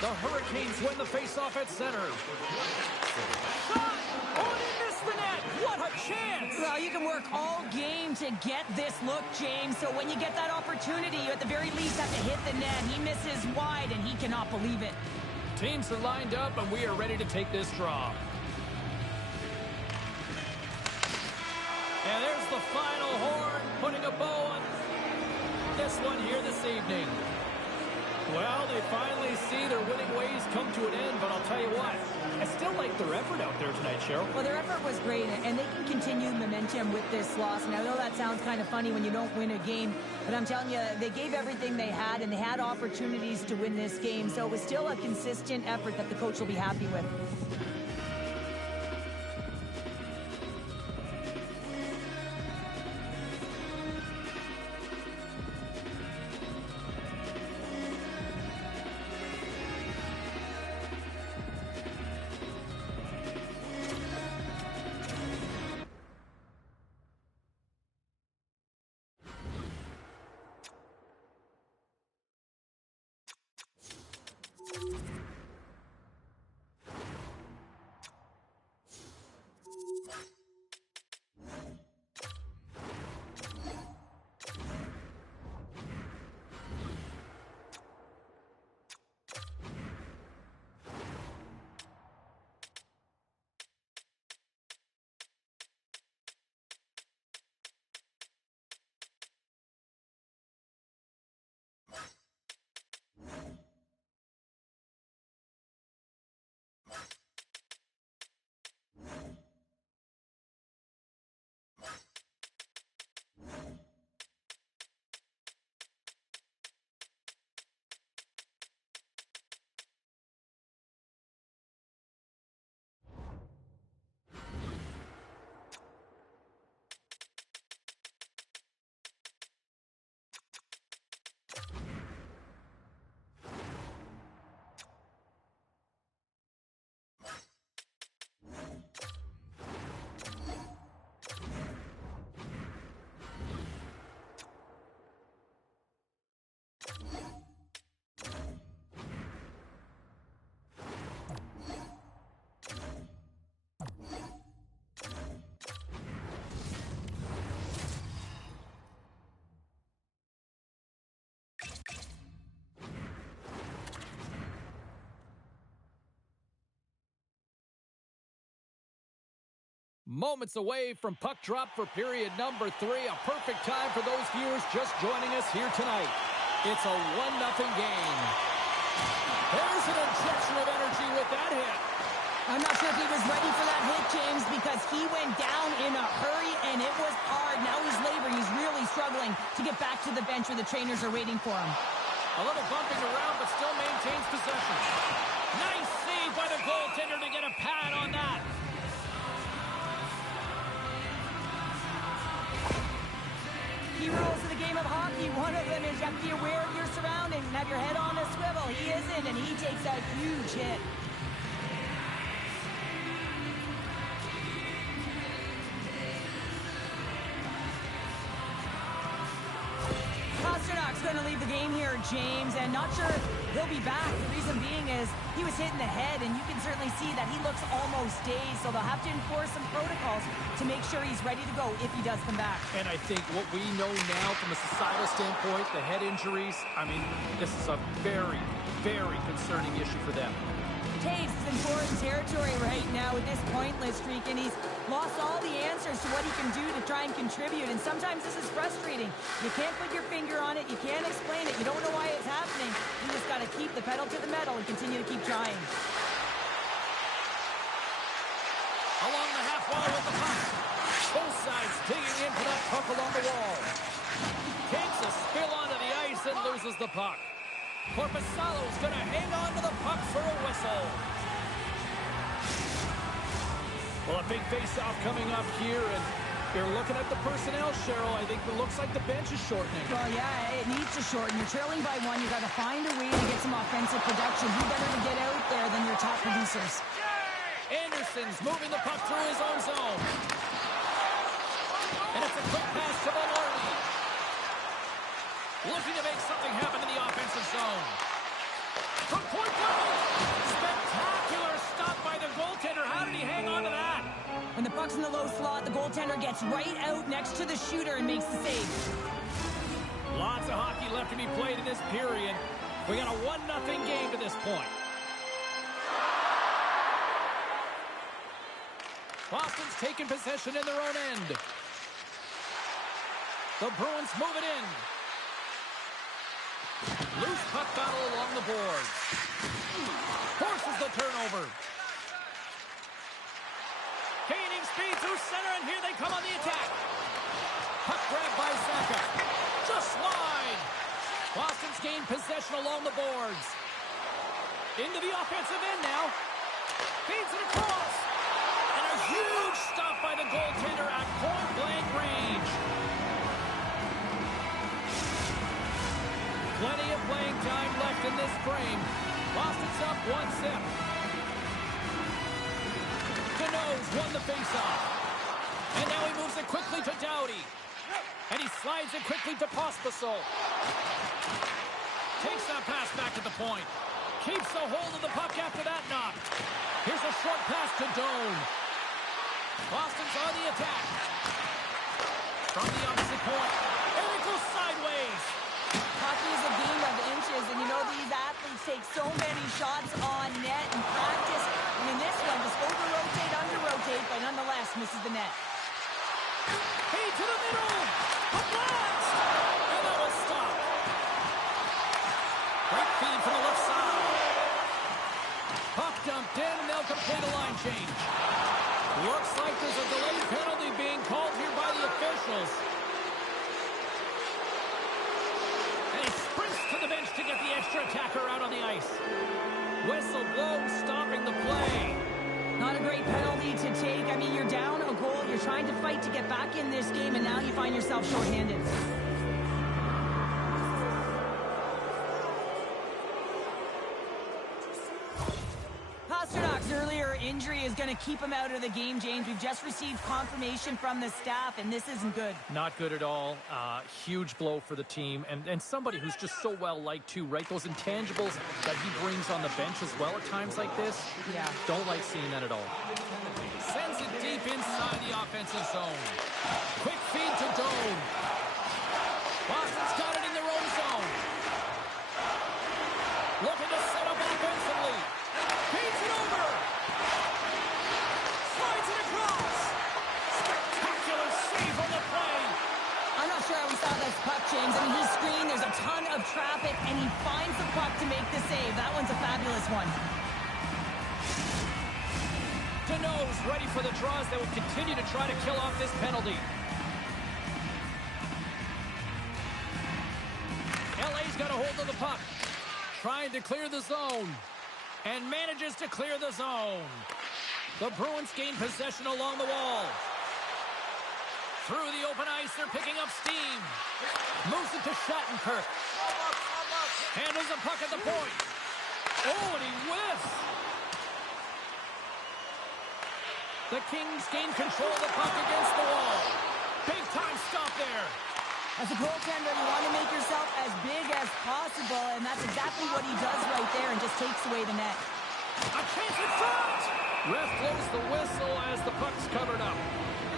The Hurricanes win the faceoff at center. Shot! Oh, and he missed the net! What a chance! Well, you can work all game to get this look, James. So when you get that opportunity, you at the very least have to hit the net. He misses wide, and he cannot believe it. Teams are lined up, and we are ready to take this draw. And there's the final horn, putting a bow on this one here this evening. Well, they finally see their winning ways come to an end, but I'll tell you what, I still like their effort out there tonight, Cheryl. Well, their effort was great, and they can continue momentum with this loss. And I know that sounds kind of funny when you don't win a game, but I'm telling you, they gave everything they had, and they had opportunities to win this game. So it was still a consistent effort that the coach will be happy with. Moments away from puck drop for period number 3. A perfect time for those viewers just joining us here tonight. It's a 1-0 game. There's an injection of energy with that hit. I'm not sure if he was ready for that hit, James, because he went down in a hurry, and it was hard. Now he's laboring. He's really struggling to get back to the bench where the trainers are waiting for him. A little bumping around, but still maintains possession. Nice save by the goaltender to get a pad on that. Key rules of the game of hockey. One of them is you have to be aware of your surroundings and have your head on a swivel. He isn't, and he takes a huge hit. Pasternak's going to leave the game here, James, and not sure he'll be back. The reason being is he was hit in the head, and you can certainly see that he looks almost dazed, so they'll have to enforce some protocols to make sure he's ready to go if he does come back. And I think what we know now from a societal standpoint, the head injuries, I mean, this is a very, very concerning issue for them. Taves is in foreign territory right now with this pointless streak, and he's lost all the answers to what he can do to try and contribute, and sometimes this is frustrating. You can't put your finger on it, you can't explain it, you don't know why it's happening. You just got to keep the pedal to the metal and continue to keep trying. Along the half wall with the puck. Both sides digging into that puck along the wall. Takes a spill onto the ice and loses the puck. Korpisalo's going to hang on to the puck for a whistle. Well, a big face-off coming up here, and you're looking at the personnel, Cheryl. I think it looks like the bench is shortening. Well, yeah, it needs to shorten. You're trailing by one. You got to find a way to get some offensive production. Who better to get out there than your top producers? Anderson's moving the puck through his own zone. And it's a quick pass to Maloney. Looking to make something happen in the offensive zone. From point goal. Spectacular stop by the goaltender. How did he hang on to that? When the puck's in the low slot, the goaltender gets right out next to the shooter and makes the save. Lots of hockey left to be played in this period. We got a 1-0 game to this point. Boston's taking possession in their own end. The Bruins move it in. Loose puck battle along the boards. Forces the turnover. Gaining speed through center, and here they come on the attack. Puck grab by Saka. Just wide. Boston's gained possession along the boards. Into the offensive end now. Feeds it across. And a huge stop by the goaltender at point-blank range. Plenty of playing time left in this frame. Boston's up 1-0. Cano's won the faceoff. And now he moves it quickly to Doughty. And he slides it quickly to Pospisil. Takes that pass back to the point. Keeps a hold of the puck after that knock. Here's a short pass to Doan. Boston's on the attack. From the opposite point. And it goes sideways. Hockey is a game of inches, and you know these athletes take so many shots on net in practice. And in this one, just over-rotate, under-rotate, but nonetheless misses the net. Hey, to the middle! A blast! And that was stopped. Great feed from the left side. Puck dumped in, and they'll complete a line change. Looks like there's a delayed penalty being called here by the officials. And he sprints to the bench to get the extra attacker out on the ice. Whistle blows, stopping the play. Not a great penalty to take. I mean, you're down a goal. You're trying to fight to get back in this game, and now you find yourself shorthanded. Pasternak's earlier injury is going to keep him out of the game, James. We've just received confirmation from the staff, and this isn't good. Not good at all. Huge blow for the team. And somebody who's just so well-liked, too, right? Those intangibles that he brings on the bench as well at times like this. Yeah. Don't like seeing that at all. Sends it deep inside the offensive zone. Quick feed to Doan. Boston's got it in their own zone. Looking to set up offensively. Feeds it over. Slides it across. Spectacular save on the play. I'm not sure how we saw this puck James. I mean, he's screened. There's a ton of traffic, and he finds the puck to make the save. That one's a fabulous one. Deneau's ready for the draws that will continue to try to kill off this penalty. LA's got a hold of the puck. Trying to clear the zone. And manages to clear the zone. The Bruins gain possession along the wall. Through the open ice, they're picking up steam. Moves it to Shattenkirk. Handles the puck at the point. Oh, and he whiffs. The Kings gain control of the puck against the wall. Big time stop there. As a goaltender, you want to make yourself as big as possible, and that's exactly what he does right there and just takes away the net. A chance in front! Ref blows the whistle as the puck's covered up.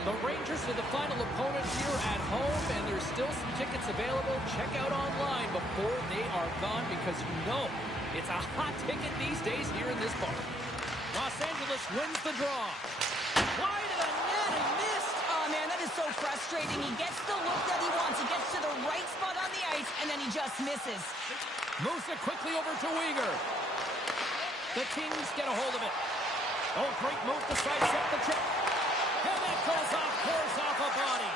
The Rangers are the final opponent here at home, and there's still some tickets available. Check out online before they are gone, because you know it's a hot ticket these days here in this bar. Los Angeles wins the draw. Wide of the net and missed. Oh, man, that is so frustrating. He gets the look that he wants. He gets to the right spot on the ice, and then he just misses. Moves it quickly over to Weegar. The Kings get a hold of it. Oh, great move to sidestep the chip. And that goes off course off a body.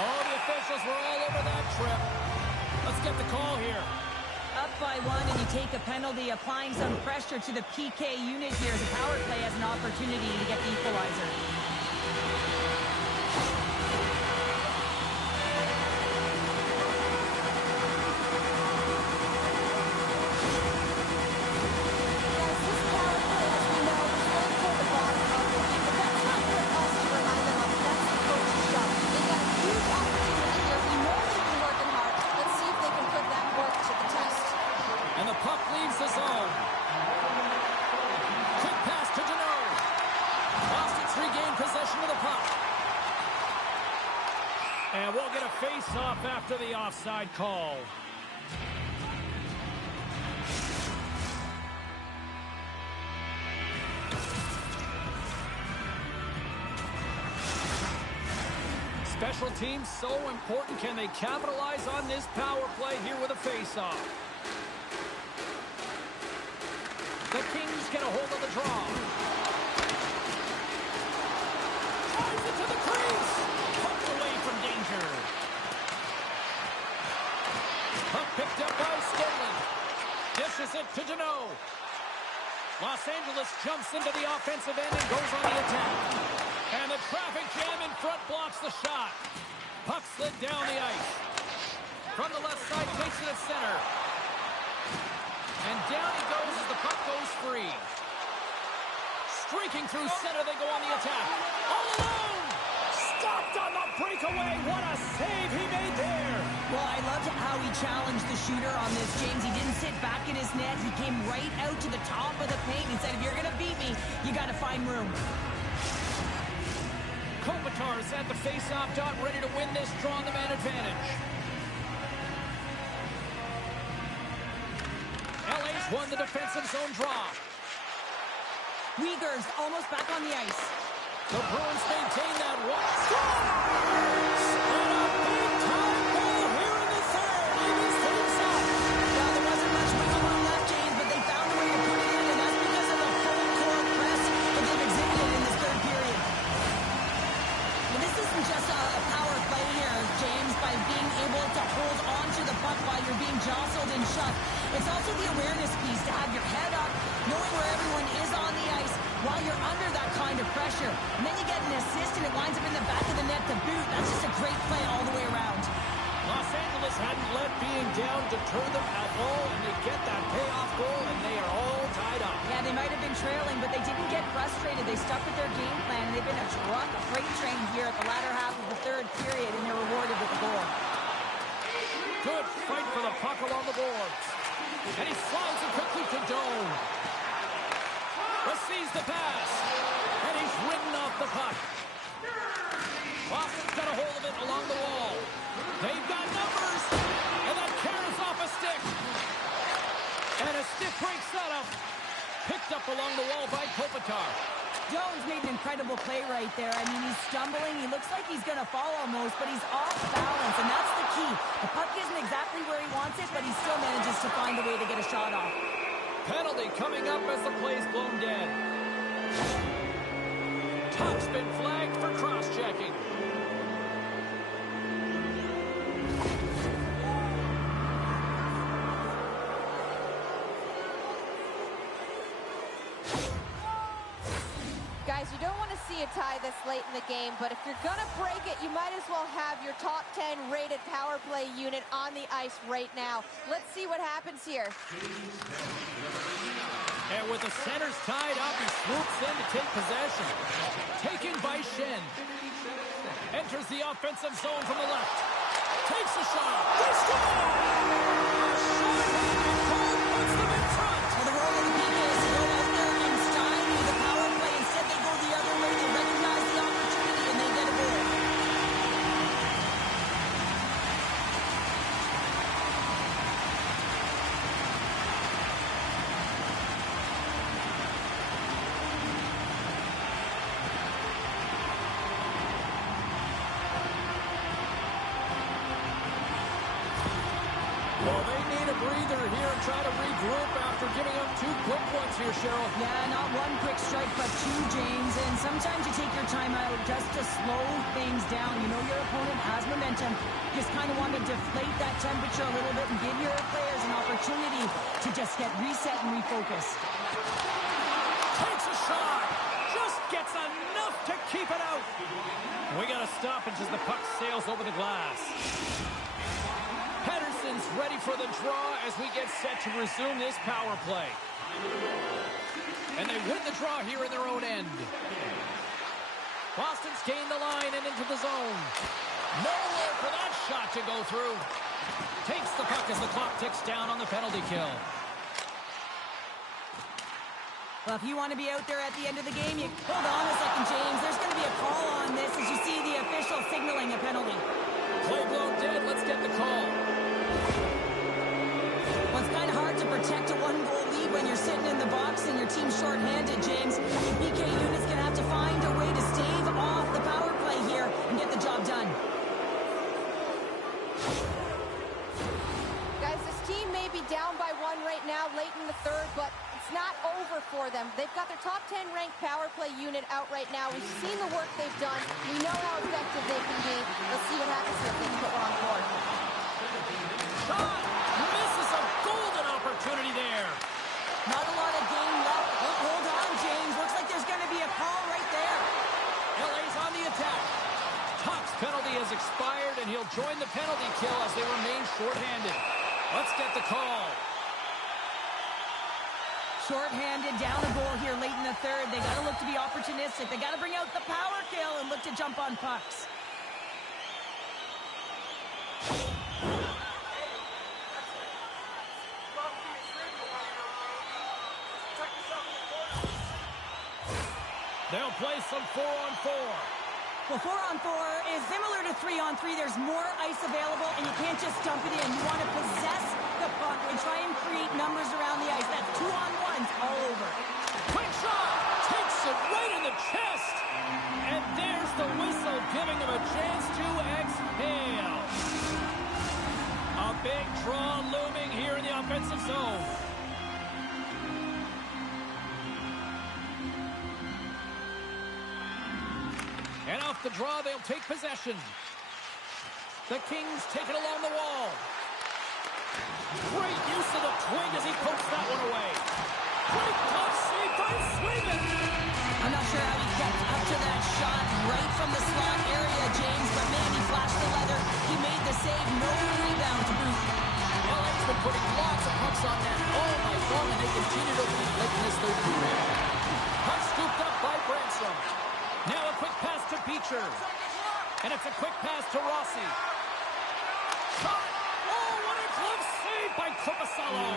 Oh, the officials were all over that trip. Let's get the call here. Up by one, and you take a penalty, applying some pressure to the PK unit here as the power play has an opportunity to get the equalizer. And we'll get a face-off after the offside call. Special teams so important. Can they capitalize on this power play here with a face-off? The Kings get a hold of the draw. Drives it to the crease. Pucked away from danger. Puck picked up by Sterling. Dishes it to Deneau. Los Angeles jumps into the offensive end and goes on the attack. And the traffic jam in front blocks the shot. Puck slid down the ice. From the left side, takes it at center. And down he goes as the puck goes free. Streaking through center, they go on the attack. All alone! Stopped on the breakaway. What a save he made there. Well, I loved how he challenged the shooter on this, James. He didn't sit back in his net. He came right out to the top of the paint. He said, if you're going to beat me, you got to find room. Kopitar's at the face-off dot, ready to win this draw on the man advantage. LA's won the defensive zone draw. Weegar's almost back on the ice. The Bruins maintain that one. Scores! And a big-time goal here in the third. Eagles to himself. Well, there wasn't much wiggle room left, James, but they found a way to put it in, and that's because of the full-court press that they've exhibited in this third period. But this isn't just a power play here, James, by being able to hold on to the puck while you're being jostled and shoved. It's also the awareness piece, to have your head up, knowing where everyone is on the ice while you're under that kind of pressure. And then you get an assist and it winds up in the back of the net to boot. That's just a great play all the way around. Los Angeles hadn't let being down deter them at all, and they get that payoff goal, and they are all tied up. Yeah, they might have been trailing, but they didn't get frustrated. They stuck with their game plan, and they've been a freight train here at the latter half of the third period, and they're rewarded with a goal. Good fight for the puck along the boards. And he slides it quickly to Dome. Receives the pass. And he's ridden off the puck. Boston's got a hold of it along the wall. They've got numbers. And that carries off a stick. And a stick break setup. Picked up along the wall by Kopitar. Jones made an incredible play right right there. I mean, he's stumbling. He looks like he's going to fall almost, but he's off balance, and that's the key. The puck isn't exactly where he wants it, but he still manages to find a way to get a shot off. Penalty coming up as the play's blown dead. Puck's been flagged for cross-checking. Guys, you don't want to see a tie this late in the game, but if you're going to break it, you might as well have your top 10 rated power play unit on the ice right now. Let's see what happens here. And with the centers tied up, he swoops in to take possession. Taken by Shen. Enters the offensive zone from the left. Takes a shot. They score! Puts them in front. Well, the role of the PK is to go out there and stymie the power play. Instead, they go the other way. They recognize the opportunity, and they get a goal. Well, they need a breather here and try to regroup after giving up 2 quick ones here, Cheryl. Yeah, not one quick strike, but 2, James. And sometimes you take your time out just to slow things down. You know your opponent has momentum. Just kind of want to deflate that temperature a little bit and give your players an opportunity to just get reset and refocused. Takes a shot. Just gets enough to keep it out. We got a stoppage as the puck sails over the glass. Pedersen's ready for the draw as we get set to resume this power play. And they win the draw here in their own end. Boston's gained the line and into the zone. Nowhere for that shot to go through. Takes the puck as the clock ticks down on the penalty kill. Well, if you want to be out there at the end of the game, you hold on a second, James. There's going to be a call on this as you see the official signaling a penalty. Play blown dead. Let's get the call. Well, it's kind of hard to protect a 1-goal lead when you're sitting in the box and your team's shorthanded, James. PK unit's going to have to find a way to stave off the power play here and get the job done. Guys, this team may be down by 1 right now, late in the third, but it's not over for them. They've got their top 10 ranked power play unit out right now. We've seen the work they've done. We know how effective they can be. Let's see what happens here if they can put one on board. Shot! Misses a golden opportunity there. Not a lot of game left. Oh, hold on, James. Looks like there's going to be a call right there. LA's on the attack. Tuck's penalty has expired, and he'll join the penalty kill as they remain shorthanded. Let's get the call. Short-handed, down a goal here late in the third. They got to look to be opportunistic. They got to bring out the power kill and look to jump on pucks. They'll play some 4-on-4. Well, 4-on-4 is similar to 3-on-3. There's more ice available, and you can't just dump it in. You want to possess the puck and try and create numbers around the ice. That's 2-on-1s all over. Quick shot! Takes it right in the chest! And there's the whistle, giving him a chance to exhale. A big draw looming here in the offensive zone. And off the draw, they'll take possession. The Kings take it along the wall. Great use of the twig as he pokes that one away. Great glove save by Swayman. I'm not sure how he kept up to that shot right from the slot area, James, but man, he flashed the leather. He made the save, no rebound to boot. LA's been putting lots of pucks on net all night long, and they continue to lead late in this third period. Puck scooped up by Bransom. Now a quick pass to Beecher. And it's a quick pass to Rossi. Shot! Oh, what a glove save by Korpisalo.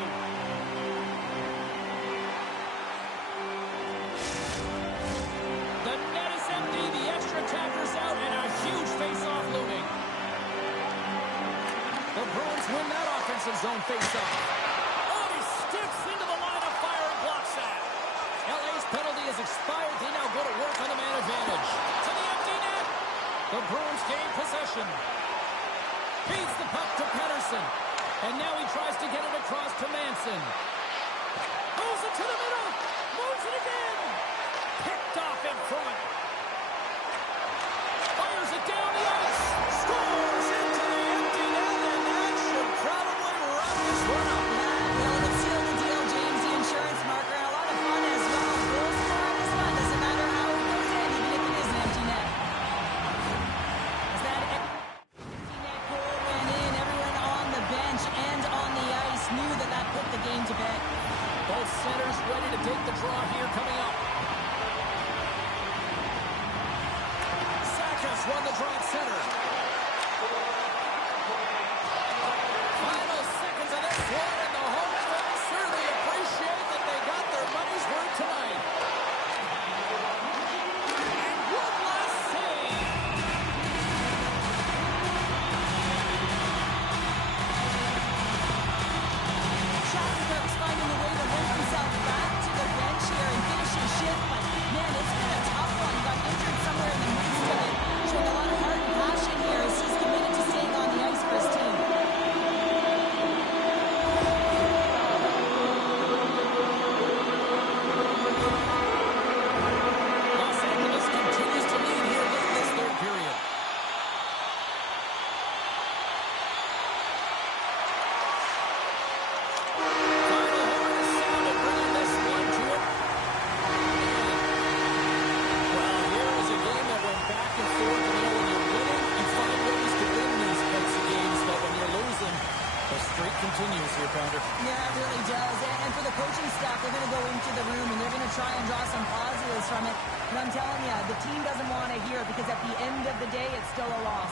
The net is empty, the extra attacker's out, and a huge face-off looming. The Bruins win that offensive zone face-off. Oh, he steps into the line of fire and blocks that. LA's penalty has expired. They now go to work on the man advantage. The Bruins gain possession. Feeds the puck to Pettersson. And now he tries to get it across to Manson. Moves it to the middle. Moves it again. Picked off in front. Fires it down the ice. Scores into the empty net, and that should probably wrap this one up. Well, it'll seal the deal, James, the insurance marker, and a lot of fun as well. Goal scoring is fun. Doesn't matter how it goes in, even if it is an empty net. As that empty net goal went in, everyone on the bench and on the ice knew that that put the game to bed. Both centers ready to take the draw here coming up. Sakas won the draw at center. Final seconds of this one, and the home fans certainly appreciate that they got their money's worth tonight. And one last save. Shattenkirk's finding a way to limp himself back to the bench here and finish his shift, but man, it's been a tough one. He got injured somewhere in the midst of it, showing a lot of heart and passion here as he's committed to staying on the ice for his team. Los Angeles continues to lead here late in this third period. Final horn is sounded, bringing this one to it. Well, here is a game that went back and forth. And, when you're winning, you find ways to win these types of games. But when you're losing, the streak continues here, Pounder. Yeah, it really does. And for the coaching staff, they're going to go into the room and they're going to try and draw some positives from it. And I'm telling you, the team doesn't want to hear it because at the end of the day, it's still a loss.